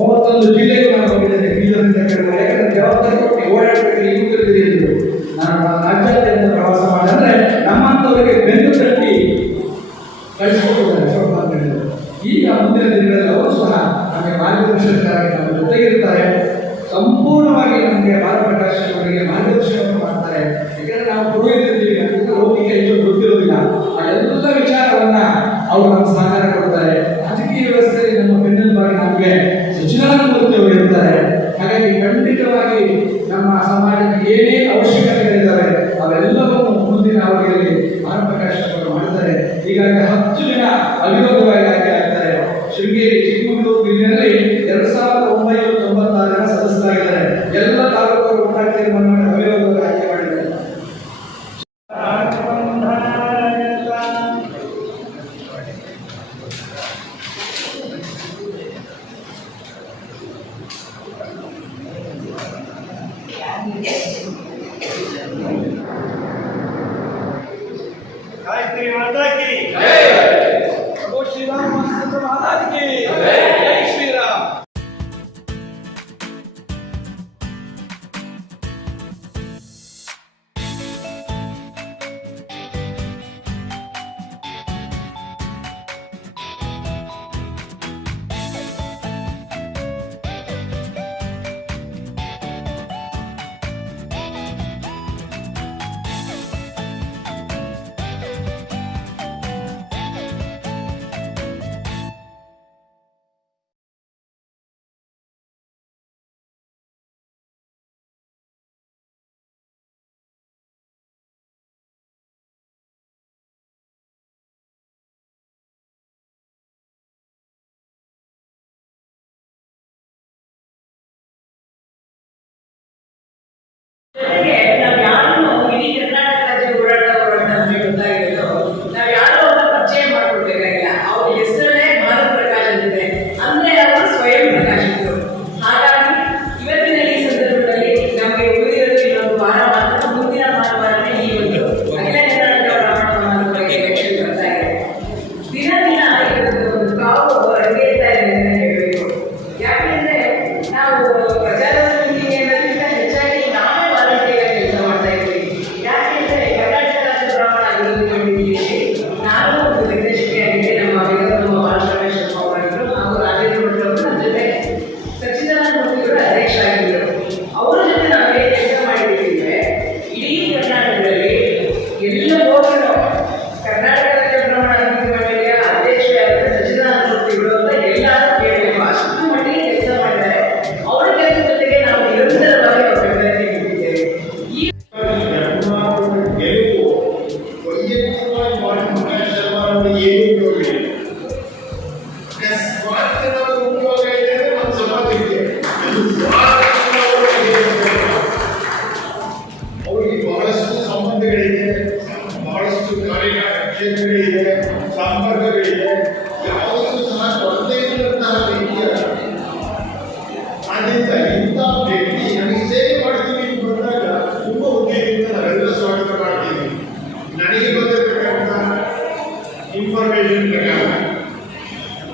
31 ಜಿಲ್ಲೆಗೆ ನಾನು ಹೋಗಿದ್ದೇನೆ. ಬೀದರ್ನಿಂದ ಕೆಳಗೆ ಯಾಕಂದ್ರೆ ಜವಾಬ್ದಾರಿ ಕೊಟ್ಟು ಓಡಾಡಬೇಕು. ಯುವಕರಿದ್ರು ನಾನು ರಾಜ್ಯಾದ್ಯಂತ ಪ್ರವಾಸ ಮಾಡಿದ್ರೆ ನಮ್ಮಂಥವರಿಗೆ ಬೆನ್ನು ತಟ್ಟಿ ಕಳಿಸಿಕೊಟ್ಟಿದ್ದಾರೆ ಅಶೋಕ್ ಕಾರಣೆ. ಈಗ ಮುಂದಿನ ದಿನಗಳಲ್ಲಿ ಅವರು ಸಹ ನಮಗೆ ಮಾರ್ಗದರ್ಶಕರಾಗಿ ನಮ್ಮ ಜೊತೆಗಿರ್ತಾರೆ. ಸಂಪೂರ್ಣವಾಗಿ ನಮಗೆ ಭಾನುಪ್ರಕಾಶ್ ಅವರಿಗೆ ಮಾರ್ಗದರ್ಶನವನ್ನು ಮಾಡ್ತಾರೆ. ಯಾಕಂದ್ರೆ ನಾವು ಪುರೋಹಿತರಿದ್ದೀವಿ, ನಮಗೆ ಲೌಕಿಕ ಹೆಚ್ಚು ಗೊತ್ತಿರೋದಿಲ್ಲ. ಆ ಎಲ್ಲ ವಿಚಾರವನ್ನ ಅವರು ನಮ್ಮ ಸಹಕಾರ ಕೊಡ್ತಾರೆ. ರಾಜಕೀಯ ವ್ಯವಸ್ಥೆಯಲ್ಲಿ ನಮ್ಮ ಬೆನ್ನೆಲುಬಾಗಿ ನಮಗೆ ಸಚಿದಾನಂದಮೂರ್ತಿ ಅವರು ಇರ್ತಾರೆ. ಹಾಗಾಗಿ ಖಂಡಿತವಾಗಿ ನಮ್ಮ ಸಮಾಜಕ್ಕೆ ಏನೇ ಅವಶ್ಯಕತೆಗಳಿದ್ದಾವೆ ಅವೆಲ್ಲವನ್ನು ಮುಂದಿನ ಅವಧಿಯಲ್ಲಿ ಭಾನುಪ್ರಕಾಶ್ ಅವರು ಮಾಡ್ತಾರೆ. ಹೀಗಾಗಿ 10 ಜನ ಅವಿರೋಧವಾಗಿ ಆಯ್ಕೆ ಆಗ್ತಾರೆ. ಶೃಂಗೇರಿ, ಚಿಕ್ಕಮಗಳೂರು ಜಿಲ್ಲೆಯಲ್ಲಿ 2996 ಜನ ಸದಸ್ಯರಾಗಿದ್ದಾರೆ. ಎಲ್ಲ ತಾಲೂಕು ಒಟ್ಟಾಗಿ ತೀರ್ಮಾನ ಮಾಡಿ ಅವಿರೋಧವಾಗಿ ಆಯ್ಕೆ ಮಾಡಿದ್ದಾರೆ.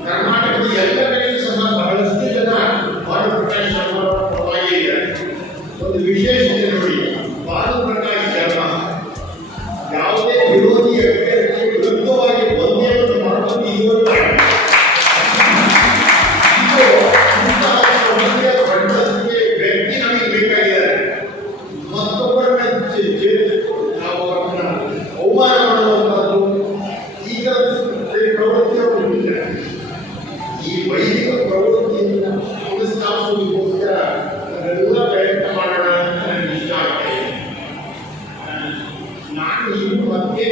ಕರ್ನಾಟಕದ ಎಲ್ಲ ಕಡೆಯೂ ಸಹ ಬಹಳಷ್ಟು ಜನ ಭಾನು ಪ್ರಕಾಶ್ ಶರ್ಮಾ ಪರವಾಗಿ ಇದ್ದಾರೆ. ಒಂದು ವಿಶೇಷತೆ ನೋಡಿ, ಭಾನು ಪ್ರಕಾಶ್ ಶರ್ಮಾ ಯಾವುದೇ ವಿರೋಧಿ ಅಭ್ಯರ್ಥಿಗೆ ವಿರುದ್ಧವಾಗಿ ಒಂದೇ ಒಂದು ಮಾತನ್ನು ಇದುವರೆಗೂ ವ್ಯಕ್ತಿ ನಮಗೆ ಬೇಕಾಗಿದ್ದಾರೆ. ಮತ್ತೊಬ್ಬರನ್ನ ನಾವು ಅವರನ್ನ ಅವಮಾನ ಮಾಡುವಂಥದ್ದು ಈ ಥರದ ಪ್ರವೃತ್ತಿಯನ್ನು ಈ ವೈದಿಕ ಪ್ರವೃತ್ತಿಯನ್ನು ಪುನಃಸ್ಥಾಪಿಸೋದಕ್ಕೋಸ್ಕರ ನಾವೆಲ್ಲ ಪ್ರಯತ್ನ ಮಾಡೋಣ ಅಂತ ನನಗೆ ಇಷ್ಟ ಆಗ್ತದೆ. ನಾನು ಇನ್ನು ಮತ್ತೆ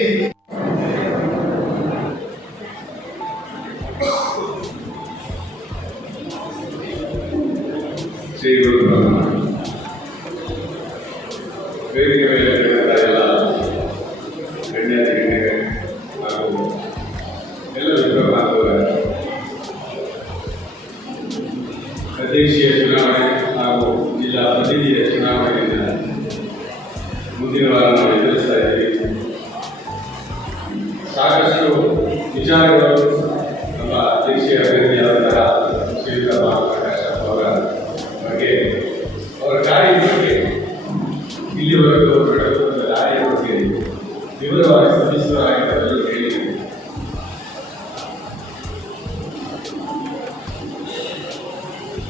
ಶ್ರೀಗಳು ವೇದಿಕೆ ಮೇಲೆ ಎಲ್ಲ ಗಣ್ಯರಿಗೆ ಹಾಗೂ ಎಲ್ಲ ವಿಭಾಗದ ಅಧ್ಯಕ್ಷೀಯ ಚುನಾವಣೆ ಹಾಗೂ ಜಿಲ್ಲಾ ಪ್ರತಿನಿಧಿಯ ಚುನಾವಣೆಯಿಂದ ಮುಂದಿನ ವಾರ ನಾವು ಎದುರಿಸ್ತಾ ಇದ್ದೀವಿ. ಸಾಕಷ್ಟು ವಿಚಾರಗಳು ನಮ್ಮ ಅಧ್ಯಕ್ಷೀಯ ಅಭ್ಯರ್ಥಿಯಾದಂತಹ ಶ್ರೀಯುತ ಭಾನು ಪ್ರಕಾಶ್ ಅವರ ಬಗ್ಗೆ, ಅವರ ಕಾರ್ಯದ ಬಗ್ಗೆ, ಇಲ್ಲಿವರೆಗೂ ನಡೆದುಕೊಂಡ ದಾರಿಯ ಬಗ್ಗೆ ವಿವರವಾಗಿ ಸಲ್ಲಿಸುವರಾಗಿದ್ದರೆಲ್ಲರೂ ಹೇಳಿದರು.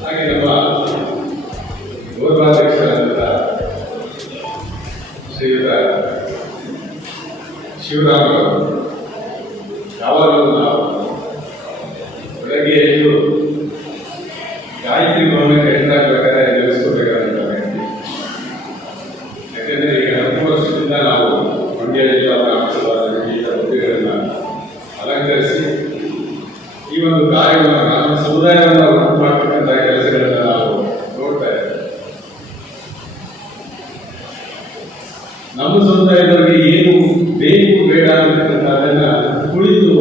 ಹಾಗೆ ನಮ್ಮ ಗೌರವಾಧ್ಯಕ್ಷರಾದಂತಹ ಶ್ರೀಯುತ ಶಿವರಾಮ್ ಅವರು ಯಾವಾಗಲೂ ನಾವು ಬೆಳಗ್ಗೆ ಎದ್ದು ಗಾಯತ್ರಿ ಭವನಕ್ಕೆ ಎಂಟಾಗಬೇಕಾದ್ರೆ ನಿಲ್ಲಿಸ್ಕೋಬೇಕಾದಂತ ವ್ಯಕ್ತಿ. ಯಾಕೆಂದರೆ ಈಗ 10 ವರ್ಷದಿಂದ ನಾವು ಮಂಡ್ಯ ಜಿಲ್ಲಾ ಗ್ರಾಮಸಭಾ ವಿವಿಧ ಹುದ್ದೆಗಳನ್ನು ಅಲಂಕರಿಸಿ ಈ ಒಂದು ಕಾರ್ಯವನ್ನು ನಮ್ಮ ಸಮುದಾಯವನ್ನು ಅಭಿವೃದ್ಧಿ ಮಾಡತಕ್ಕಂಥ ಕೆಲಸಗಳನ್ನು ನಾವು ನೋಡ್ತಾ ಇದ್ದೇವೆ. ನಮ್ಮ ಸಮುದಾಯದವರಿಗೆ ಏನು ಬೇಕು ಬೇಡ ಅಂತಕ್ಕಂಥದ್ದನ್ನು ಕುಳಿತು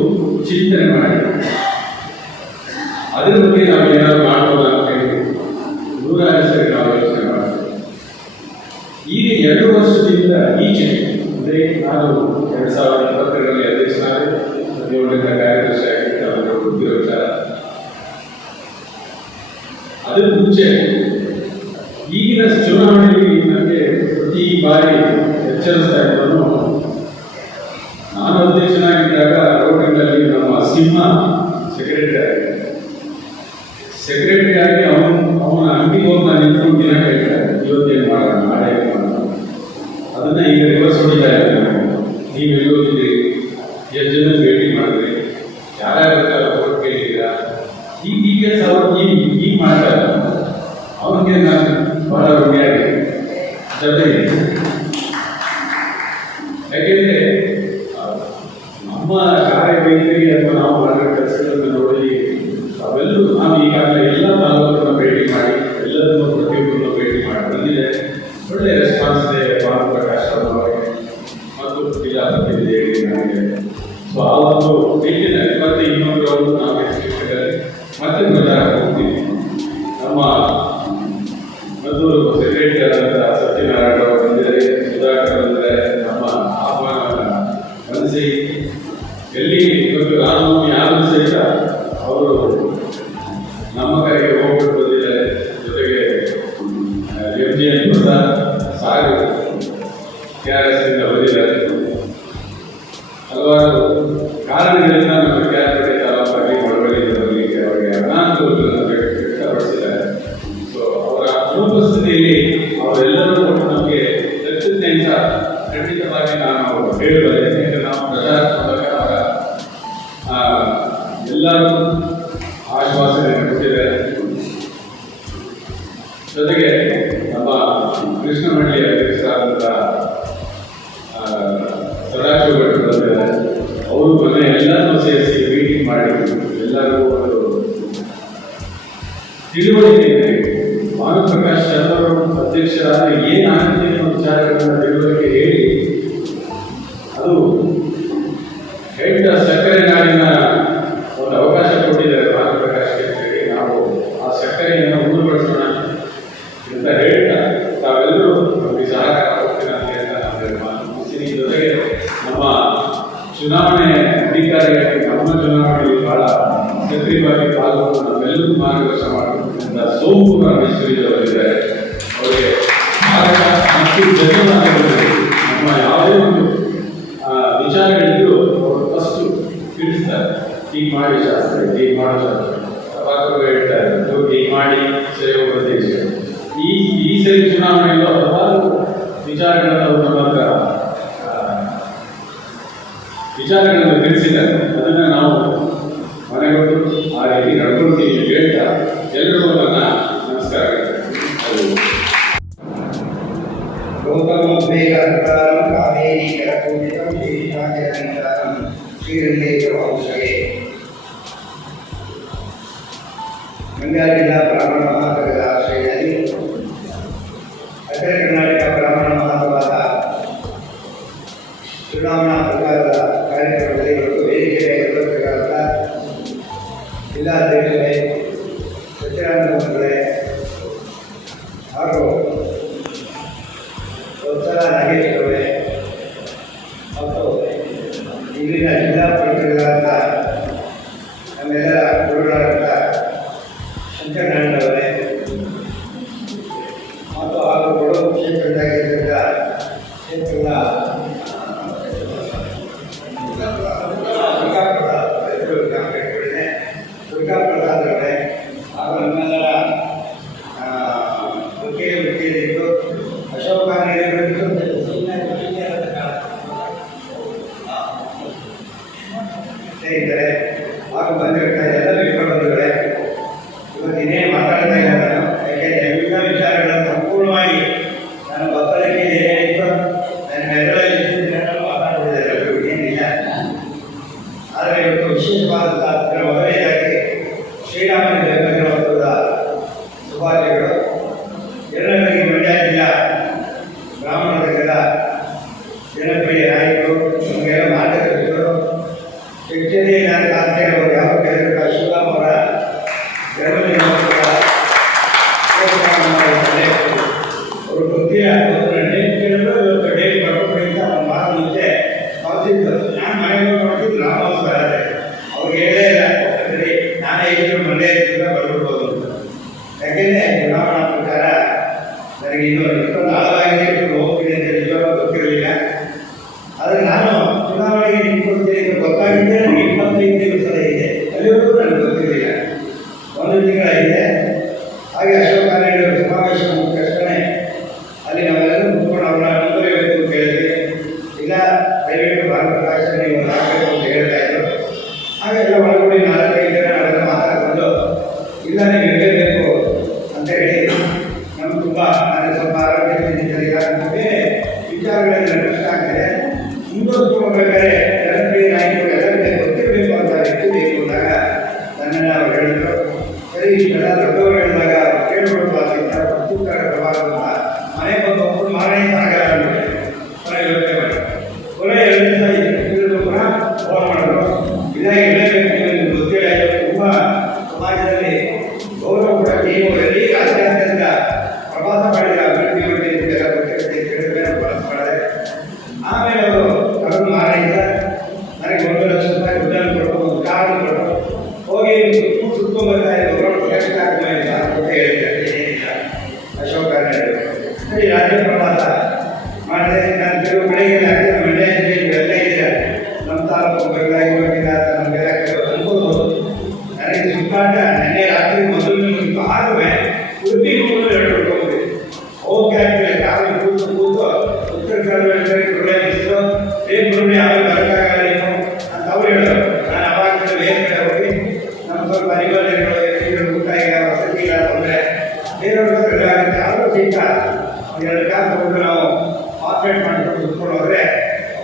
ಚಿಂತನೆ ಮಾಡಿ ಅದ್ರ ಬಗ್ಗೆ ನಾವು ಏನಾದ್ರು ಮಾಡ್ಬೋದು ಅಂತ ಹೇಳಿ ನೂರಾರು ಸರಿ ನಾವು ಯೋಚನೆ ಮಾಡ್ತೀವಿ. ಈಗ 2 ವರ್ಷದಿಂದ ಈಚೆ ಅಂದರೆ ನಾನು 2022ರಲ್ಲಿ ಅಧ್ಯಕ್ಷನಾಗಿ 17ರಿಂದ ಕಾರ್ಯದರ್ಶಿ ಆಗಿದ್ದ ಅವರ ಗೊತ್ತಿರೋ ವಿಚಾರ. ಅದಕ್ಕೆ ಮುಂಚೆ ಈಗಿನ ಚುನಾವಣೆಯಲ್ಲಿ ನನಗೆ ಪ್ರತಿ ಬಾರಿ ಎಚ್ಚರಿಸ್ತಾ ಇದ್ದವನು, ನಾನು ಅಧ್ಯಕ್ಷನಾಗಿದ್ದಾಗ ರೋಡ್ಗಳಲ್ಲಿ ನಮ್ಮ ಸಿಂಹ ಸೆಕ್ರೆಟರಿ ಆಗಿ ಅವನ ಅಂಗಡಿಗೆ ಹೋಗಿ ನಾನು ನಿಂತ್ಕೊಂಡು ದಿನ ಹೇಳ್ತಾರೆ, ಇವತ್ತೇನು ಮಾಡೋಣ, ನಾಳೆ ಏನು ಮಾಡೋಣ. ಅದನ್ನ ಈಗ ರಿವರ್ಸ್ ಹೊಡಿತಾ ಇದ್ದಾರೆ. ನೀವು ಎಲ್ಲಿ ಹೋಗಿದ್ದೀರಿ, ಎಷ್ಟು ಜನ ಭೇಟಿ ಮಾಡಿದ್ರಿ, ಯಾರ್ಯಾರ ಓಟ್ ಕೇಳಿದ್ದೀರಾ, ಈ ಕೆಲಸ ಅವ್ರು ಈಗ ಮಾಡ್ತಾರೆ. ಅವ್ರಿಗೆ ನಾನು ಬಹಳ ಋಣಿಯಾಗಿ ಜೊತೆಗೆ, ಯಾಕೆಂದ್ರೆ ನಮ್ಮ ಕಾರ್ಯವೈಖರಿ ಅಥವಾ ನಾವು ಮಾಡಿದ ಕೆಲಸಗಳನ್ನು ನೋಡಿ ಅವೆಲ್ಲೂ ನಾವು ಈಗಾಗಲೇ ಎಲ್ಲ ತಾಲೂಕನ್ನು ಭೇಟಿ ಮಾಡಿ ಎಲ್ಲದನ್ನು ಪ್ರತಿಯೊಬ್ಬರನ್ನು ಭೇಟಿ ಮಾಡಿ ಬಂದಿದೆ. ಒಳ್ಳೆ ರೆಸ್ಪಾನ್ಸ್ ಇದೆ ಭಾನು ಪ್ರಕಾಶ್ ಅವರಿಗೆ ಮತ್ತು ಜಿಲ್ಲಾ ಪ್ರತಿನಿಧಿಗಳಿಗೆ ನನಗೆ. ಸೊ ಆ ಒಂದು ನಿಟ್ಟಿನಲ್ಲಿ ಮತ್ತೆ ಇನ್ನೊಂದು ನಾವು ಶಿಕ್ಷಕರಲ್ಲಿ ಮತ್ತೆ ಪ್ರಚಾರ ಹೋಗ್ತೀವಿ. ನಮ್ಮ ಮದ್ದೂರು ಸೆಕ್ರೆಟರಿ ಆದಂತಹ ಸತ್ಯನಾರಾಯಣ ಅವರು ಬಂದಿದ್ದಾರೆ, ಸುಧಾಕರ್ ಬಂದಿದ್ದಾರೆ. ನಮ್ಮ ಆಹ್ವಾನವನ್ನು ಮನಸ್ಸಿ ಎಲ್ಲಿ ಇವತ್ತು ರಾಮನವಮಿ ಆದರೂ ಸಹಿತ ಅವರು ನಮ್ಮ ಕಡೆಗೆ ಹೋಗ್ಬಿಟ್ಟು ಬಂದಿದ್ದಾರೆ. ಜೊತೆಗೆ MGN ಪ್ರಸಾದ್ ಸಾಗರ್ KRS ಇಂದ ಬಂದಿದ್ದಾರೆ. ಹಲವಾರು ಕಾರಣಗಳಿಂದ ನಮ್ಮ ಕ್ಯಾಬಿನೆಟ್ ತಾಲೂಕಾಗಿ ಮಳವಳ್ಳಿಯಿಂದ ಬರಲಿಕ್ಕೆ ಅವರಿಗೆ ಅನಾನುಕೂಲಗಳನ್ನು ವ್ಯಕ್ತಪಡಿಸಿದ್ದಾರೆ. ಸೊ ಅವರ ಅನುಪಸ್ಥಿತಿಯಲ್ಲಿ ಅವರೆಲ್ಲರೂ ನಮಗೆ ವ್ಯಕ್ತಿತ್ವ ಖಂಡಿತವಾಗಿ ನಾನು ಹೇಳುವುದೇ, ಯಾಕೆಂದರೆ ನಾವು ಪ್ರಜಾಪ್ರಭುತ್ವ ಎಲ್ಲರೂ ಆಶ್ವಾಸನೆಯನ್ನು ಕೊಟ್ಟಿದ್ದಾರೆ. ಜೊತೆಗೆ ನಮ್ಮ ಕೃಷ್ಣ ಮಂಡಳಿಯ ಅಧ್ಯಕ್ಷರಾದಂತಹ ಸದಾಶಿವ ಭಟ್ರು ಬಂದಿದ್ದಾರೆ. ಅವರು ಮೊನ್ನೆ ಎಲ್ಲರನ್ನೂ ಸೇರಿಸಿ ಮೀಟಿಂಗ್ ಮಾಡಿ ಎಲ್ಲರಿಗೂ ಒಂದು ತಿಳುವಳಿಕೆ ಇದೆ. ಭಾನು ಪ್ರಕಾಶ್ ಶರ್ಮಾ ಅಧ್ಯಕ್ಷರಾದ ಏನಾಗುತ್ತೆ ಅನ್ನೋ ವಿಚಾರಗಳನ್ನು ತಿಳುವಳಿಕೆ ಹೇಳಿ, ಅದು ಹೆಡ್ ಸಕ್ಕರೆ ನಾಡಿನ ಒಂದು ಅವಕಾಶ ಕೊಟ್ಟಿದ್ದಾರೆ ಭಾನು ಪ್ರಕಾಶ್ ಶೆಟ್ಟಿಗೆ. ನಾವು ಆ ಸಕ್ಕರೆಯನ್ನು ಮುಂದುವರಿಸೋಣ ಅಂತ ಹೇಳ್ತಾ ತಾವೆಲ್ಲರೂ ನಮಗೆ ಸಹಕಾರ ಕೊಡ್ತೀರಂತೆ ಅಂತ ನಾನು ಜೊತೆಗೆ ನಮ್ಮ ಚುನಾವಣೆ ಅಧಿಕಾರಿಯಾಗಿ ನಮ್ಮ ಚುನಾವಣೆ ಸಕ್ರಿಯವಾಗಿ ಪಾಲ್ಗೊಂಡು ನಮ್ಮೆಲ್ಲರೂ ಮಾರ್ಗದರ್ಶನ ಮಾಡುವಂತ ಸೋಮಪುರ ರಮೇಶ್ವರಿಯವರಿದ್ದಾರೆ. ಅವರಿಗೆ ಮತ್ತು ಧನ್ಯವಾದಗಳು. ನಮ್ಮ ಯಾವುದೇ ಒಂದು ವಿಚಾರಗಳಿದ್ರು ಅವರು ಫಸ್ಟ್ ತಿಳಿಸ್ತಾರೆ, ಹೀಗೆ ಮಾಡಿ ಶಾಸ್ತ್ರ, ಹೀಗೆ ಮಾಡೋ ಶಾಸ್ತ್ರ, ಸಭಾಕರು ಹೇಳ್ತಾರೆ, ಹೀಗೆ ಮಾಡಿ ಸರಿ ಹೋಗುತ್ತೆ. ಈ ಸರಿ ಚುನಾವಣೆಯಲ್ಲೂ ಹಲವಾರು ವಿಚಾರಗಳನ್ನು ಅವರು ನಮ್ಮ ಹತ್ರ ವಿಚಾರಗಳನ್ನು ತಿಳಿಸಿದ್ದಾರೆ. ಅದನ್ನು ನಾವು ಮನೆಗೊಂಡು ಆ ರೀತಿ ನಡ್ಕೊಳ್ತೀವಿ ಹೇಳ್ತಾ ಎಲ್ಲರಿಗೂ ನನ್ನ ನಮಸ್ಕಾರ. ಮಂಡ್ಯ ಜಿಲ್ಲಾ ಬ್ರಾಹ್ಮಣ ಮಹಾಸಭಾದ ಆಶ್ರಯದಲ್ಲಿ ಅಖಿಲ ಕರ್ನಾಟಕ ಬ್ರಾಹ್ಮಣ ಮಹಾಸಭಾದ ಚುನಾವಣಾ ಪ್ರಚಾರದ ಕಾರ್ಯಕ್ರಮದಲ್ಲಿ ಇವತ್ತು ವೇದಿಕೆಯ ನಿರ್ವಹಕರಾದ ಜಿಲ್ಲಾಧ್ಯಕ್ಷರೇ, ಸತ್ಯನಾರಾಯಣ ಹಾಗೂ ವತ್ಸಲ ನಾಗೇಶ್ ಅವರೇ ಮತ್ತು ಇಲ್ಲಿನ ಜಿಲ್ಲಾ ಪ್ರತಿನಿಧಿಗಳಾದ ನಮ್ಮೆಲ್ಲರ ಗುರುಗಳಾದ ಶಂಕರನಾರಾಯಣವರೇ ಮತ್ತು ಹಾಗೂ ಕೊಡಗು ಕ್ಷೇತ್ರದಾಗಿದ್ದ ಕ್ಷೇತ್ರದ ದುರ್ಗಾ ಪ್ರಸಾದ್ ಅವರೇ ಹಾಗೂ ನಮ್ಮೆಲ್ಲರ ವೃತ್ತಿಯಲ್ಲಿದ್ದು ಅಶೋಕ ಸ್ನೇಹಿತರೆ ಹಾಗೂ ಬಂದಿರ್ತಾ ಎಲ್ಲ ಬಂದಿದ್ದಾರೆ. ಇವತ್ತು ಇನ್ನೇನು ಮಾತಾಡ್ತಾ ಇಲ್ಲ ನಾನು, ಯಾಕೆಂದರೆ ವಿವಿಧ ವಿಚಾರಗಳನ್ನು ಸಂಪೂರ್ಣವಾಗಿ ನಾನು ಬತ್ತಲಕ್ಕೆ ಏನೇನಿತ್ತು ನನ್ನ ಮೆದುಳಲ್ಲಿ ಮಾತಾಡ್ಬಿಟ್ಟಿದ್ದಾರೆ, ಏನಿಲ್ಲ. ಆದರೆ ಇವತ್ತು ವಿಶೇಷವಾದಂಥ ಅದರ ಮೊದಲನೇದಾಗಿ ಶ್ರೀರಾಮನ ಜನ್ಮದಿನೋತ್ಸವದ ಶುಭಾಶಯಗಳು. ಎರಡನೇದಾಗಿ ಮಂಡ್ಯ ಜಿಲ್ಲಾ ಬ್ರಾಹ್ಮಣ ಸಂಘದ ಜನಪ್ರಿಯ ನಾಯಕರು, ನಮಗೆಲ್ಲ ಮಾರ್ಗದರ್ಶಕರು, ಶಿಕ್ಷಣೀಯ ಅವರು ಯಾವ ಕೇಂದ್ರ ಶಿವರಾಮ್ ಅವರ ಜನ್ಮದಿನೋತ್ಸವ ಅವರು ಗೊತ್ತಿಲ್ಲ, ಕೇಳಿದ್ರು ಇವತ್ತು ಡೇಟ್ ಬರ್ಕೊಂಡು ಅಂತ ಒಂದು ಮಾತು ಮುಂಚೆ ಮಾತಿದ್ದು. ನಾನು ಮನೆಗೆ ಮಾಡ್ತಿದ್ದು ರಾಮೋತ್ಸವ ಅವ್ರಿಗೆ ಹೇಳೇ ಇಲ್ಲ, ಸರಿ ನಾನೇ ಇದ್ರು ಮಂಡ್ಯ ಬರ್ಬಿಡ್ಬೋದು ಅಂತ. ಯಾಕೆಂದರೆ ಚುನಾವಣಾ ಪ್ರಚಾರ ನನಗೆ ಇಷ್ಟೊಂದು ಆಳವಾಗಿದೆ, ಇಷ್ಟು ಹೋಗ್ತೀನಿ ಅಂತ ನಿಜವಾಗ್ಲೂ ಗೊತ್ತಿರಲಿಲ್ಲ. ಆದರೆ ನಾನು ಚುನಾವಣೆಗೆ ನಿಂತ್ಕೊಳ್ತೀನಿ ಅಂತ ಗೊತ್ತಾಗಿದ್ದೆ ನನಗೆ 25 ದಿವಸದ ಇದೆ, ಅಲ್ಲಿವರೆಗೂ ನನಗೆ ಗೊತ್ತಿರಲಿಲ್ಲ. ಒಂದು ತಿಂಗಳ ಇದೆ. ಹಾಗೆ ಅಶೋಕ ಸಮಾವೇಶ ಮುಗಿದ ತಕ್ಷಣ ಅಲ್ಲಿ ನಾವೆಲ್ಲರೂ ಮುಟ್ಕೊಂಡು ಅವ್ರನ್ನ ಮುಂದುವರಿಬೇಕು ಅಂತ ಹೇಳಿದ್ವಿ. ಇಲ್ಲ ದಯವಿಟ್ಟು ಭಾರತಪ್ರಕಾಶ ನೀವು ಆಗಬೇಕು ಅಂತ ಹೇಳ್ತಾ ಇದ್ರು. ಹಾಗೆಲ್ಲ ಒಳಗಡೆ 4-5 ಜನ ನಾವೆಲ್ಲ ಮಾತಾಡಿಕೊಂಡು ಇಲ್ಲ ನೀವು ಇರಲೇಬೇಕು ಅಂತ ಹೇಳಿ ನಮ್ಗೆ ತುಂಬ ನನಗೆ ಸ್ವಲ್ಪ ಆರೋಗ್ಯ ಬೇರೆ ವಿಚಾರಗಳಲ್ಲಿ ನಷ್ಟ ಆಗ್ತದೆ. ಮುಂದುವರಿಸ್ಕೊಳ್ಬೇಕಾದ್ರೆ ಜನಪ್ರಿಯ ನಾಯಕರು ಎಲ್ಲರಿಗೆ ಗೊತ್ತಿರಬೇಕು ಅಂತ ಬೇಕು ಅಂದಾಗ ನನ್ನನ್ನು ಅವ್ರು ಹೇಳಿದ್ರು. ಸರಿ ಇಷ್ಟೆಲ್ಲ ದೊಡ್ಡವರು ಹೇಳಿದಾಗ ಕೇಳ್ಕೊಳ್ತು ಅದಕ್ಕಿಂತ ಪ್ರತ್ಯುತ್ತರ ಪ್ರಭಾವ ಮನೆ ಬಂದು ಒಬ್ಬರು ಮಾರಾಟ ಆಗಲ್ಲ ಅಂದ್ಬಿಟ್ಟು ಕೊನೆ ಯೋಚನೆ ಮಾಡಿ ಕೊನೆ 2 ದಿವಸ ಕೂಡ ಫೋನ್ ಮಾಡಿದ್ರು. ಇದಾಗಿ ಇಡಬೇಕು ನಿಮಗೆ ಗೊತ್ತಿಲ್ಲ, ತುಂಬ ಸಮಾಜದಲ್ಲಿ ಗೌರವ ಕೂಡ ನೀವು ಎಲ್ಲಿ ರಾಜ್ಯಾದ್ಯಂತ ಪ್ರವಾಸ ಮಾಡಿದ ಅಭಿವೃದ್ಧಿ ಯೋಜನೆ ಗೊತ್ತಿರುತ್ತೆ ಬಳಸ ಮಾಡಿದೆ. ಆಮೇಲೆ ಅವರು ಕರೆದು ಮಾರಾಟ ನನಗೆ 1 ಲಕ್ಷ ರೂಪಾಯಿ ದುಡ್ಡನ್ನು ಕೊಟ್ಟು ಒಂದು ಕಾರನ್ನು ಕೊಟ್ಟು ಹೋಗಿ ಸುತ್ತಕೊಂಡ್ಬರ್ತಾರೆ ಕಷ್ಟ ಆಗ್ತದೆ ಅಂತ ಹೇಳಿದ್ದಾರೆ. ಏನಿಲ್ಲ ಅಶೋಕ ಸರಿ ರಾಜ್ಯ ಪ್ರವಾಸ ಮಾಡಿದೆ. ನಾನು ಕೆಲವು ಬೆಳಗ್ಗೆ ಮಂಡ್ಯ ಜಿಲ್ಲೆಯಲ್ಲಿ ಎಲ್ಲ ಇದೆ, ನಮ್ಮ ತಾಲೂಕು ಬೆಳಗಾವಿ ನಮಗೆಲ್ಲ ಕೆಲವು ಅನ್ಕೋಬಹುದು. ನನಗೆ ಸುತ್ತಾಟ ನೆನ್ನೆ ರಾತ್ರಿ ಮೊದಲು ಆಗುವೆ ಉಡುಪಿ ಹೋಗಲು 2 ಹೋಗಿದೆ. ಹೋಗಿ ಆಗ್ತದೆ ಕಾಲು ಕೂತು ಉತ್ತರ ಕನ್ನಡ ಗುರುಳೆ ಬಿಸಿಲು ಗುರುಳೆ ಆಮೇಲೆ ಬರಕ್ಕಾಗಲ್ಲ ನೀವು ಅಂತ ಅವ್ರು ಹೇಳೋರು. ನಾನು ಅವಾಗ ಬೇರೆ ಕಡೆ ಹೋಗಿ ನಮ್ಮ ಸ್ವಲ್ಪ ಅನಿವಾರ್ಯಗಳು ಊಟ ಈಗ ವಸತಿ ಇಲ್ಲ ತೊಂದರೆ ಬೇರೆಯವ್ರ ಕಡೆ ಆಗುತ್ತೆ. ಆದರೂ ಸಹಿತ 2 ಕಾಲು ತಗೊಂಡು ನಾವು ಆಪರೇಟ್ ಮಾಡಿಕೊಂಡು ಕುತ್ಕೊಂಡು ಹೋದರೆ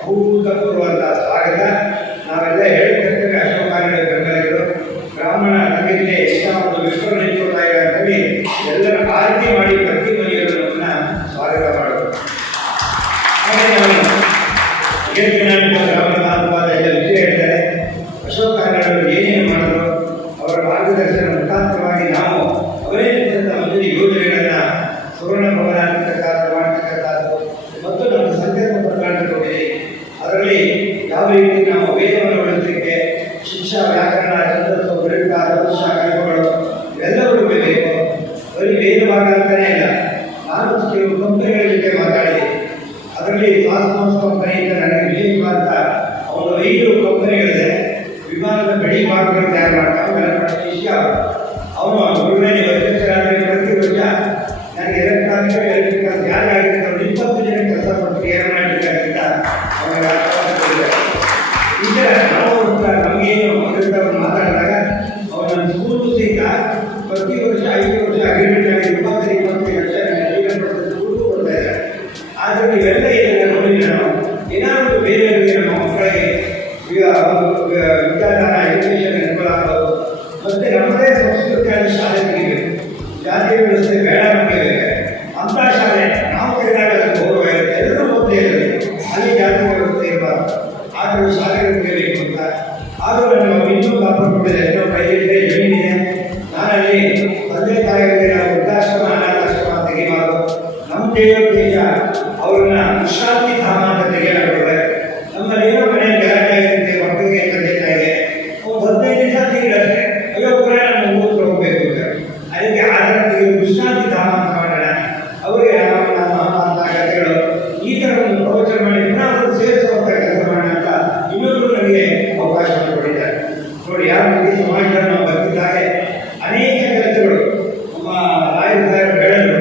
ಭೂತಪೂರ್ವಂತ ಸ್ವಾಗತ. ನಾವೆಲ್ಲ ಹೇಳಿರ್ತೇವೆ ಅಶೋಕಾರ್ಯ ಬೆಂಬಲಿಗರು ಬ್ರಾಹ್ಮಣ ಸಂಘಕ್ಕೆ ಇಷ್ಟವನ್ನು ವಿಶ್ವನಿಷ್ಠರಾಯ ಅಂತೇಳಿ ಎಲ್ಲರ ಆರತಿ ಮಾಡಿ ಪ್ರತಿ ಮನೆಯವರನ್ನ ಸ್ವಾಗತ ಮಾಡೋದು. ಹಾಗೆ ನಾವು ಬ್ರಾಹ್ಮಣ ಎಲ್ಲ ವಿಷಯ ಹೇಳ್ತಾರೆ. ಅಶೋಕಾರ್ಯಗಳು ಏನೇನು ಮಾಡಿದ್ರು ಅವರ ಮಾರ್ಗದರ್ಶನ ಮುಖಾಂತರವಾಗಿ ನಾವು ಅವರೇ ಮಂದಿರ ಯೋಜನೆಗಳನ್ನು ಸುವರ್ಣ ಭವನ ಮಾಡ್ತಕ್ಕಂಥದ್ದು ಮತ್ತು ನಮ್ಮ ಸಂಘ ಬೇಕಾದ ಶಾಖಗಳು ಇವೆಲ್ಲವೂ ಬೇಕು. ಬರೀ ವೇದಭಾಗ ಅಂತಲೇ ಇಲ್ಲ, ನಾನು ಕೆಲವು ಕಂಪನಿಗಳ ಜೊತೆ ಮಾತಾಡಿದೆ. ಅದರಲ್ಲಿ ಕಾಸ್ಮೋಸ್ ಕಂಪನಿ ಅಂತ ನನಗೆ ವಿಶೇಷವಾದ ಅವರು 5 ಕಂಪನಿಗಳಿದೆ. ವಿಮಾನದ ಗಡಿ ಭಾಗಗಳು ತಯಾರು ಮಾಡ್ತಾರೆ. ವಿಷಯ ಅವನು ಗುರುವೇನಿ ಅಧ್ಯಕ್ಷರಾದರೆ ಪ್ರತಿ ವರ್ಷ ನನಗೆ ಎಲೆಕ್ಟ್ರಿಕಲ್ ಯಾರು ಆಗಿರ್ತಾರೆ 20 ಜನ ಕೆಲಸ ಕೊಟ್ಟು ಏರೋನಾಟಿಕಲ್ ಅವನಿಗೆ ಈಗ ನಾವು ನಮಗೇನು ಅವ್ರು ಮಾತಾಡಿದಾಗ ಅವ್ರು ನನ್ನ ಸ್ಕೂಲ್ಗೂ ಸಹಿತ ಪ್ರತಿ ವರ್ಷ 5 ವರ್ಷ ಅಗ್ರಿಮೆಂಟ್ ಆಗಿ 20-25 ಲಕ್ಷ ಸ್ಕೂಲ್ಗೂ ಕೊಡ್ತಾ ಇದ್ದಾರೆ. ಆದರೆ ಇವೆಲ್ಲ ಇದನ್ನು ನೋಡಿ ನಾನು ಏನಾದರೂ ಬೇರೆಯವರಿಗೆ ನಮ್ಮ ಮಕ್ಕಳಿಗೆ ಈಗ ವಿದ್ಯಾದಾನ ಎಜುಕೇಷನ್ ಅನುಕೂಲ ಆಗ್ಬೋದು. ಮತ್ತು ನಮ್ಮದೇ ಸಂಸ್ಕೃತಿಯಾದ ಶಾಲೆ ತೆಗಿಬೇಕು, ಜಾತಿ ವ್ಯವಸ್ಥೆ ಬೇಡ ನಮಗೆ ಅಂಥ ಶಾಲೆ ನಾವು ತೆಗೆದಾಗ ಅದು ಗೌರವ ಇರುತ್ತೆ. ಎಲ್ಲರೂ ಓದ್ತಾ ಇರುತ್ತೆ, ಅಲ್ಲಿ ಜಾತಿ ವ್ಯವಸ್ಥೆ ಇರಬಾರ್ದು. ಆದರೂ ಶಾಲೆಗಳು ತೆಗಿಬೇಕು ಅಂತ ಆದರೂ ನಾನು ಇನ್ನೂ ಕಾಪಾಡಿಕೊಂಡಿದೆ. ಏನೋ ಕೈಯಲ್ಲಿ ಜಮೀನಿದೆ, ನಾನಲ್ಲಿ ತಂದೆ ತಾಯಿಗಳಿಗೆ ನಾವು ವೃದ್ಧಾಶ್ರಮ ಅನಾಥಾಶ್ರಮ ತೆಗಿಬಾರ್ದು. ನಮ್ಮ ದೇಶ ಅವ್ರನ್ನ ವಿಶ್ರಾಂತಿ ಧಾಮ ಅಂತ ತೆಗೆಯಲಾಗುತ್ತೆ. ನಮ್ಮಲ್ಲಿ ಏನೋ ಮನೆಯಲ್ಲಿ ಗಲಾಟೆ ಆಗಿರುತ್ತೆ, ಮಕ್ಕಳಿಗೆ ತಂದೆ ತಾಯಿಗೆ 15 ದಿವಸ ತೆಗಿಡತ್ತೆ, ಅಯ್ಯೋ ಕೂಡ ನಮ್ಮ ಊರಿಗೆ ಹೋಗಬೇಕು ಅಂತ. ಅದಕ್ಕೆ ಆಧಾರ ವಿಶ್ರಾಂತಿ ಧಾಮ ಅಂತ ಮಾಡೋಣ. ಅವರಿಗೆ ನಮ್ಮ ಅಂತ ಕಥೆಗಳು ಈ ಥರ ಒಂದು ಪ್ರವಚನ ಮಾಡಿ ಪುನಃ ಸೇರಿಸುವಂಥ ಕೆಲಸ ಮಾಡೋಣ ಅಂತ ಇನ್ನೊಂದು ನನಗೆ ಅವಕಾಶ ಕೊಟ್ಟಿದ್ದಾರೆ. ನೋಡಿ, ಯಾವ ರೀತಿ ಸಮಾಜದಲ್ಲಿ ನಾವು ಬರ್ತಿದ್ದಾರೆ ಅನೇಕ ಕೆಲಸಗಳು ನಮ್ಮ ರಾಯರು ಬೆಳೆದು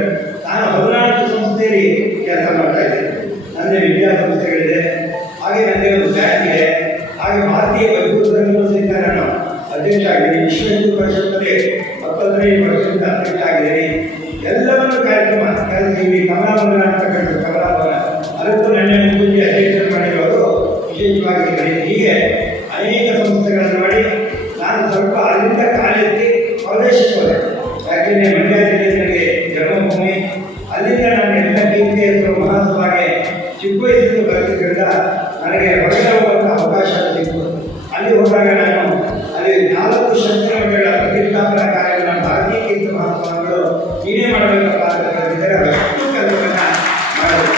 ನಾನು 14 ಸಂಸ್ಥೆಯಲ್ಲಿ ಕೆಲಸ ಮಾಡ್ತಾ ಇದ್ದೇನೆ. ನನ್ನದೇ ವಿದ್ಯಾಸಂಸ್ಥೆಗಳಿದೆ, ಹಾಗೆ ನನ್ನದೇ ಒಂದು ಬ್ಯಾಂಕ್ ಇದೆ, ಹಾಗೆ ಭಾರತೀಯ ವೈದ್ಯರು ಸಹಿತ ನಾನು ಅಧ್ಯಕ್ಷ ಆಗಿದ್ದೀನಿ. ವಿಶ್ವ ಹಿಂದೂ ಪರಿಷತ್ತಲ್ಲಿ 25 ವರ್ಷದಿಂದ ಅಧ್ಯಕ್ಷ ಆಗಿದ್ದೀನಿ. ಎಲ್ಲವನ್ನು ಕಾರ್ಯಕ್ರಮ ಇಲ್ಲಿ ಕಮಲಾಭವನ ಅಂತಕ್ಕಂಥ ಕಮಲಾಭವನ ಅದಕ್ಕೂ ನನ್ನ ಮುಂದೆ ಅಧ್ಯಕ್ಷರು ಮಾಡಿರೋದು ವಿಶೇಷವಾಗಿ. ಹೀಗೆ ಅನೇಕ ಸಂಸ್ಥೆಗಳನ್ನು ಮಾಡಿ ನಾನು ಸ್ವಲ್ಪ ಅಲ್ಲಿಂದ ಕಾಲೆತ್ತಿ ಪ್ರದೇಶಕ್ಕೆ ಹೋದೆ. ಯಾಕೆಂದರೆ ಮಂಡ್ಯ ಜಿಲ್ಲೆ ನನಗೆ ಜನ್ಮಭೂಮಿ. ಅಲ್ಲಿಂದ ನಾನು ಎಲ್ಲ ಕೀರ್ತಿ ಹೆಸರು ಮಹಾಸಭಾಗೆ ಚಿಕ್ಕ ವಯಸ್ಸಿಂದ ಬರ್ತಿದ್ದರಿಂದ ನನಗೆ ಹೊರಗೆ ಹೋಗುವಂಥ ಅವಕಾಶ ಸಿಕ್ತು. ಅಲ್ಲಿ ಹೋದಾಗ ನಾನು ಅಲ್ಲಿ 4 ಶಸ್ತ್ರಗಳ ಪ್ರತಿಷ್ಠಾಪನಾ ಕಾರ್ಯಗಳನ್ನು ಭಾರತೀಯ ಕೀರ್ತಿ ಮಹಾಸ್ವಾಮಿಗಳು ನೀನೇ ಮಾಡಬೇಕಪ್ಪ ಅಂತ ಕರೆದಿದ್ದಾರೆ. ಅಷ್ಟು ಕೆಲಸವನ್ನು ಮಾಡೋದು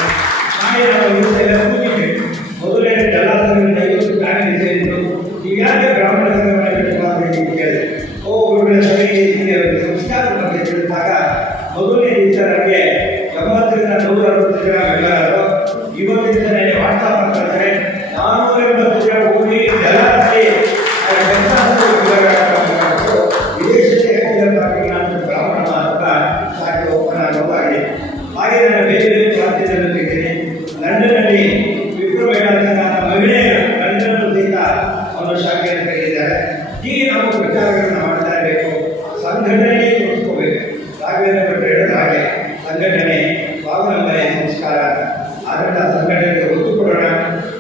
ಮಾಡಿ ನಾವು ಇವತ್ತೆಲ್ಲ ಕೂಗಿದ್ದೆ. ಮೊದಲೇ ಜಲಾಸನದಿಂದ 50 ಫ್ಯಾಮಿಲಿ ಸೇರಿದ್ದು ಈಗಾಗಲೇ ಬ್ರಾಹ್ಮಣ ಸಂಘವನ್ನು ಕೇಳಿದೆ. ಗುರುಗಳ ಸಭೆಗೆ ಸಂಸ್ಕಾರ ಬಗ್ಗೆ ತಿಳಿದಾಗ ಮೊದಲನೇ ದಿವಸ ನನಗೆ 80ರಿಂದ 160 ಜನ ಮೆಂಬರಾದರು. ಇವತ್ತಿನ ದಿನ ನನಗೆ ವಾಟ್ಸಾಪ್ ಮಾಡ್ತಾರೆ 480 ಜನ ಹೋಗಿ ಜಲಾಸೆ ವಿದೇಶಕ್ಕೆ ಬ್ರಾಹ್ಮಣ ಮಾತ್ರ ಸಾಕಿ ಓಪನ್ ಆಗೋದಾಗಿದೆ. ಹಾಗೆ ನಾನು ಬೇರೆ ಬೇರೆ ಜಾತಿಯನ್ನು ತೆಗೆದಿದ್ದೀನಿ. ಲಂಡನ್ನಲ್ಲಿ ವಿಪ್ರವೇಣ ಮಹಿಳೆಯರು ಲಂಡನ್ ಸಹಿತ ಅವರ ಶಾಖೆಯನ್ನು ತೆಗೆದಿದ್ದಾರೆ. ಹೀಗೆ ನಾವು ಪ್ರಚಾರಗಳನ್ನು ಮಾಡ್ತಾ ಇರಬೇಕು. ಸಂಘಟನೆ ತೋರಿಸ್ಕೋಬೇಕು. ರಾಘವೇಂದ್ರ ಭಟ್ರು ಹೇಳಿದ ಹಾಗೆ ಸಂಘಟನೆ ಸ್ವಾವಲಂಬನೆ ಸಂಸ್ಕಾರ. ಆದ್ದರಿಂದ ಸಂಘಟನೆಗೆ ಒತ್ತು ಕೊಡೋಣ.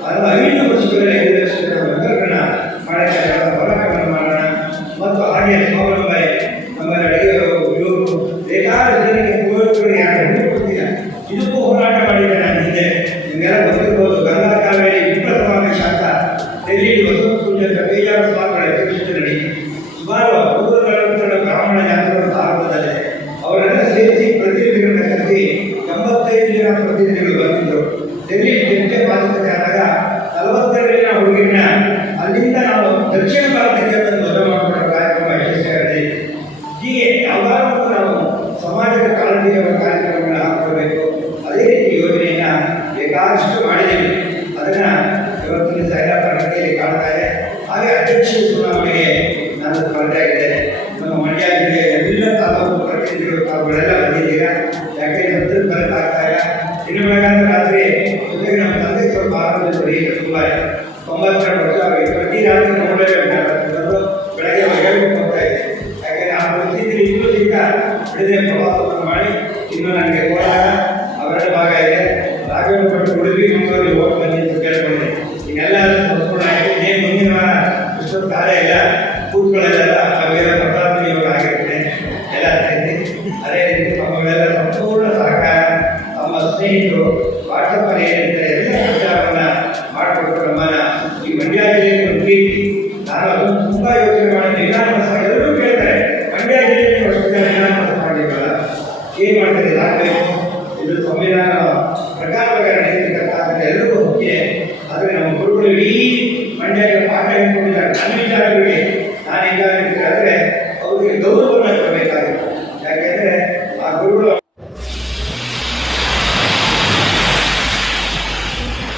ಅದನ್ನು 5 ವರ್ಷಗಳಲ್ಲಿ 5 ಲಕ್ಷ ಜನ ಮೆಂಬರ್ಗಳನ್ನ ಮಾಡೋಕ್ಕೆ ಹೋರಾಟವನ್ನು ಮಾಡೋಣ. ಮತ್ತು ಹಾಗೆ ಸ್ವಾವಲಂಬನೆ ನಮ್ಮ ಅಡಿಗೆಯವರು ಇವರು ಬೇಕಾದ ಜನರಿಗೆ ಪೂರೈಕೆಗಳು ಯಾರು ಕೊಡ್ತಿಲ್ಲ. ಇದಕ್ಕೂ ಹೋರಾಟ ಮಾಡಿದ್ದೆ ನಾನು ಹಿಂದೆ. ನಿಮಗೆಲ್ಲ ಗೊತ್ತಿರ್ಬೋದು, ಗಂಗಾ ಕಾವೇರಿ ವಿಪ್ರಸಮಾವೇಶ ಅಂತ ಡೆಲ್ಲಿ ವಸಂತ ಪೂಜೆ ಬೇಜಾರು ಸ್ವಾಮಿಗಳ ಅಧ್ಯಕ್ಷತೆಯಲ್ಲಿ ಸುಮಾರು 140 ಬ್ರಾಹ್ಮಣ ಜಾತಿಗಳು ಭಾರತದಲ್ಲಿದೆ. ಅವರೆಲ್ಲ ಸೇರಿಸಿ ಪ್ರತಿನಿಧಿಗಳನ್ನ ಕರೆಸಿ 85 ಜನ ಪ್ರತಿನಿಧಿಗಳು ಬಂದಿದ್ದರು. ಡೆಲ್ಲಿ ಜನತೆ ಬಾಧ್ಯತೆ ಆದಾಗ 42 ಜನ ಹುಡುಗಿನ ಅಲ್ಲಿಂದ ನಾವು ದಕ್ಷಿಣ ಭಾರತಕ್ಕೆ ತಂದು ಮದುವೆ ಮಾಡಿಕೊಳ್ಳೋ ಕಾರ್ಯಕ್ರಮ ಯಶಸ್ವಿಯಾಗಿದೆ. ಹೀಗೆ ಯಾವಾಗಲೂ ನಾವು ಸಮಾಜದ ಕಾಳಜಿಯ ಕಾರ್ಯಕ್ರಮಗಳನ್ನು ಹಾಕಬೇಕು. ಅದೇ ರೀತಿ ಯೋಜನೆಯನ್ನು ಬೇಕಾದಷ್ಟು ಮಾಡಿದ್ದೀವಿ. ಅದನ್ನು ಇವತ್ತಿನ ಸೈಲಾಪರಣೆಯಲ್ಲಿ ಕಾಣ್ತಾ ಇದೆ. ಹಾಗೆ ಅಧ್ಯಕ್ಷ ಚುನಾವಣೆಗೆ ನಾನು ಸ್ಪರ್ಧೆಯಾಗಿದೆ. ನಮ್ಮ ಮಂಡ್ಯ ಜಿಲ್ಲೆಯ ಎಲ್ಲ ತಾಲೂಕು ಪ್ರತಿನಿಧಿಗಳು ತಾವುಗಳೆಲ್ಲ ಬಂದಿದ್ದೀರಾ. ಯಾಕೆ ಹತ್ತಿರ ಬರಕ್ಕಾಗ್ತಾ ಇಲ್ಲ. ಇನ್ನು ಬೆಳಗಾದ ರಾತ್ರಿ ಜೊತೆಗೆ ನಮ್ಮ ತಂದೆ ಸ್ವಲ್ಪ ಆರೋಗ್ಯ ತುಂಬ 92 ವರ್ಷ ಆಗಿದೆ. ಪ್ರತಿ ರಾತ್ರಿ ನೋಡಲೇಬೇಕಾದ್ರು ಬೆಳಗ್ಗೆ 7 ಹೋಗ್ತಾ ಇದೆ. ಯಾಕೆಂದರೆ ಆ ಪರಿಸ್ಥಿತಿ ಇನ್ನೂ ಈಗ ಬಿಡದೆ ಪ್ರವಾಸವನ್ನು ಮಾಡಿ ಇನ್ನು ನನಗೆ ಕೋಲಾರ ಅವೆರಡು ಭಾಗ ಇದೆ. ರಾಘವೇಂದ್ರ ಭಟ್ರು ಉಡುಪಿ ಮಂಗಳೂರಿಗೆ ಹೋಗಿ ಬನ್ನಿ ಅಂತ ಕೇಳ್ಕೊಂಡೆ. ಈಗೆಲ್ಲ ಸಂಪೂರ್ಣ ಆಗಿದೆ. ಏನು ಮುಂದಿನ ವಾರ ಇಷ್ಟೊಂದು ಕಾರ್ಯ ಇಲ್ಲ, ಕೂತ್ಗಳೆಲ್ಲ ಅವೆಲ್ಲ ಪ್ರತಾಪಿ ಇವಾಗ ಆಗಿರುತ್ತೆ ಎಲ್ಲ ಆಗ್ತೈತಿ. ಅದೇ ರೀತಿ ತಮ್ಮಗಳೆಲ್ಲ ಸಂಪೂರ್ಣ ಸಹಕಾರ, ತಮ್ಮ ಸ್ನೇಹಿತರು ವಾಟ್ಸಪ್ಪಲ್ಲಿ ಏನಿರ್ತಾರೆ ಎಲ್ಲ ವಿಚಾರವನ್ನು ಮಾಡಿಕೊಟ್ಟು ನಮ್ಮನ್ನ ಈ ಮಂಡ್ಯ ಜಿಲ್ಲೆಗೆ ಒಂದು ಪ್ರೀತಿ. ನಾನು ಅದನ್ನು ತುಂಬ ಯೋಚನೆ ಮಾಡಿ ನಿಧಾನಸ ಎಲ್ಲರೂ ಕೇಳ್ತಾರೆ, ಮಂಡ್ಯ ಜಿಲ್ಲೆಯಲ್ಲಿ ವರ್ಷ ನಿಧಾನಸ ಮಾಡಿದ್ರಲ್ಲ ಏನು ಮಾಡ್ತಾರೆ, ಇದಾಗಬೇಕು. ಇದು ಸಂವಿಧಾನ ಪ್ರಕಾರವಾಗಿ ನಡೆಯತಕ್ಕಂಥ ಎಲ್ಲರಿಗೂ ಮುಖ್ಯ. ಆದರೆ ನಮ್ಮ ಗುರುಗಳು ಇಡೀ ಮಂಡ್ಯಕ್ಕೆ ಪಾಠ ಹೇಳ್ಕೊಂಡಿದ್ದಾರೆ. ನನ್ನ ವಿಚಾರಗಳಿಗೆ ನಾನು ಈಗ ಆದರೆ ಯಾಕೆಂದ್ರೆ ಆ ಗುರುಗಳು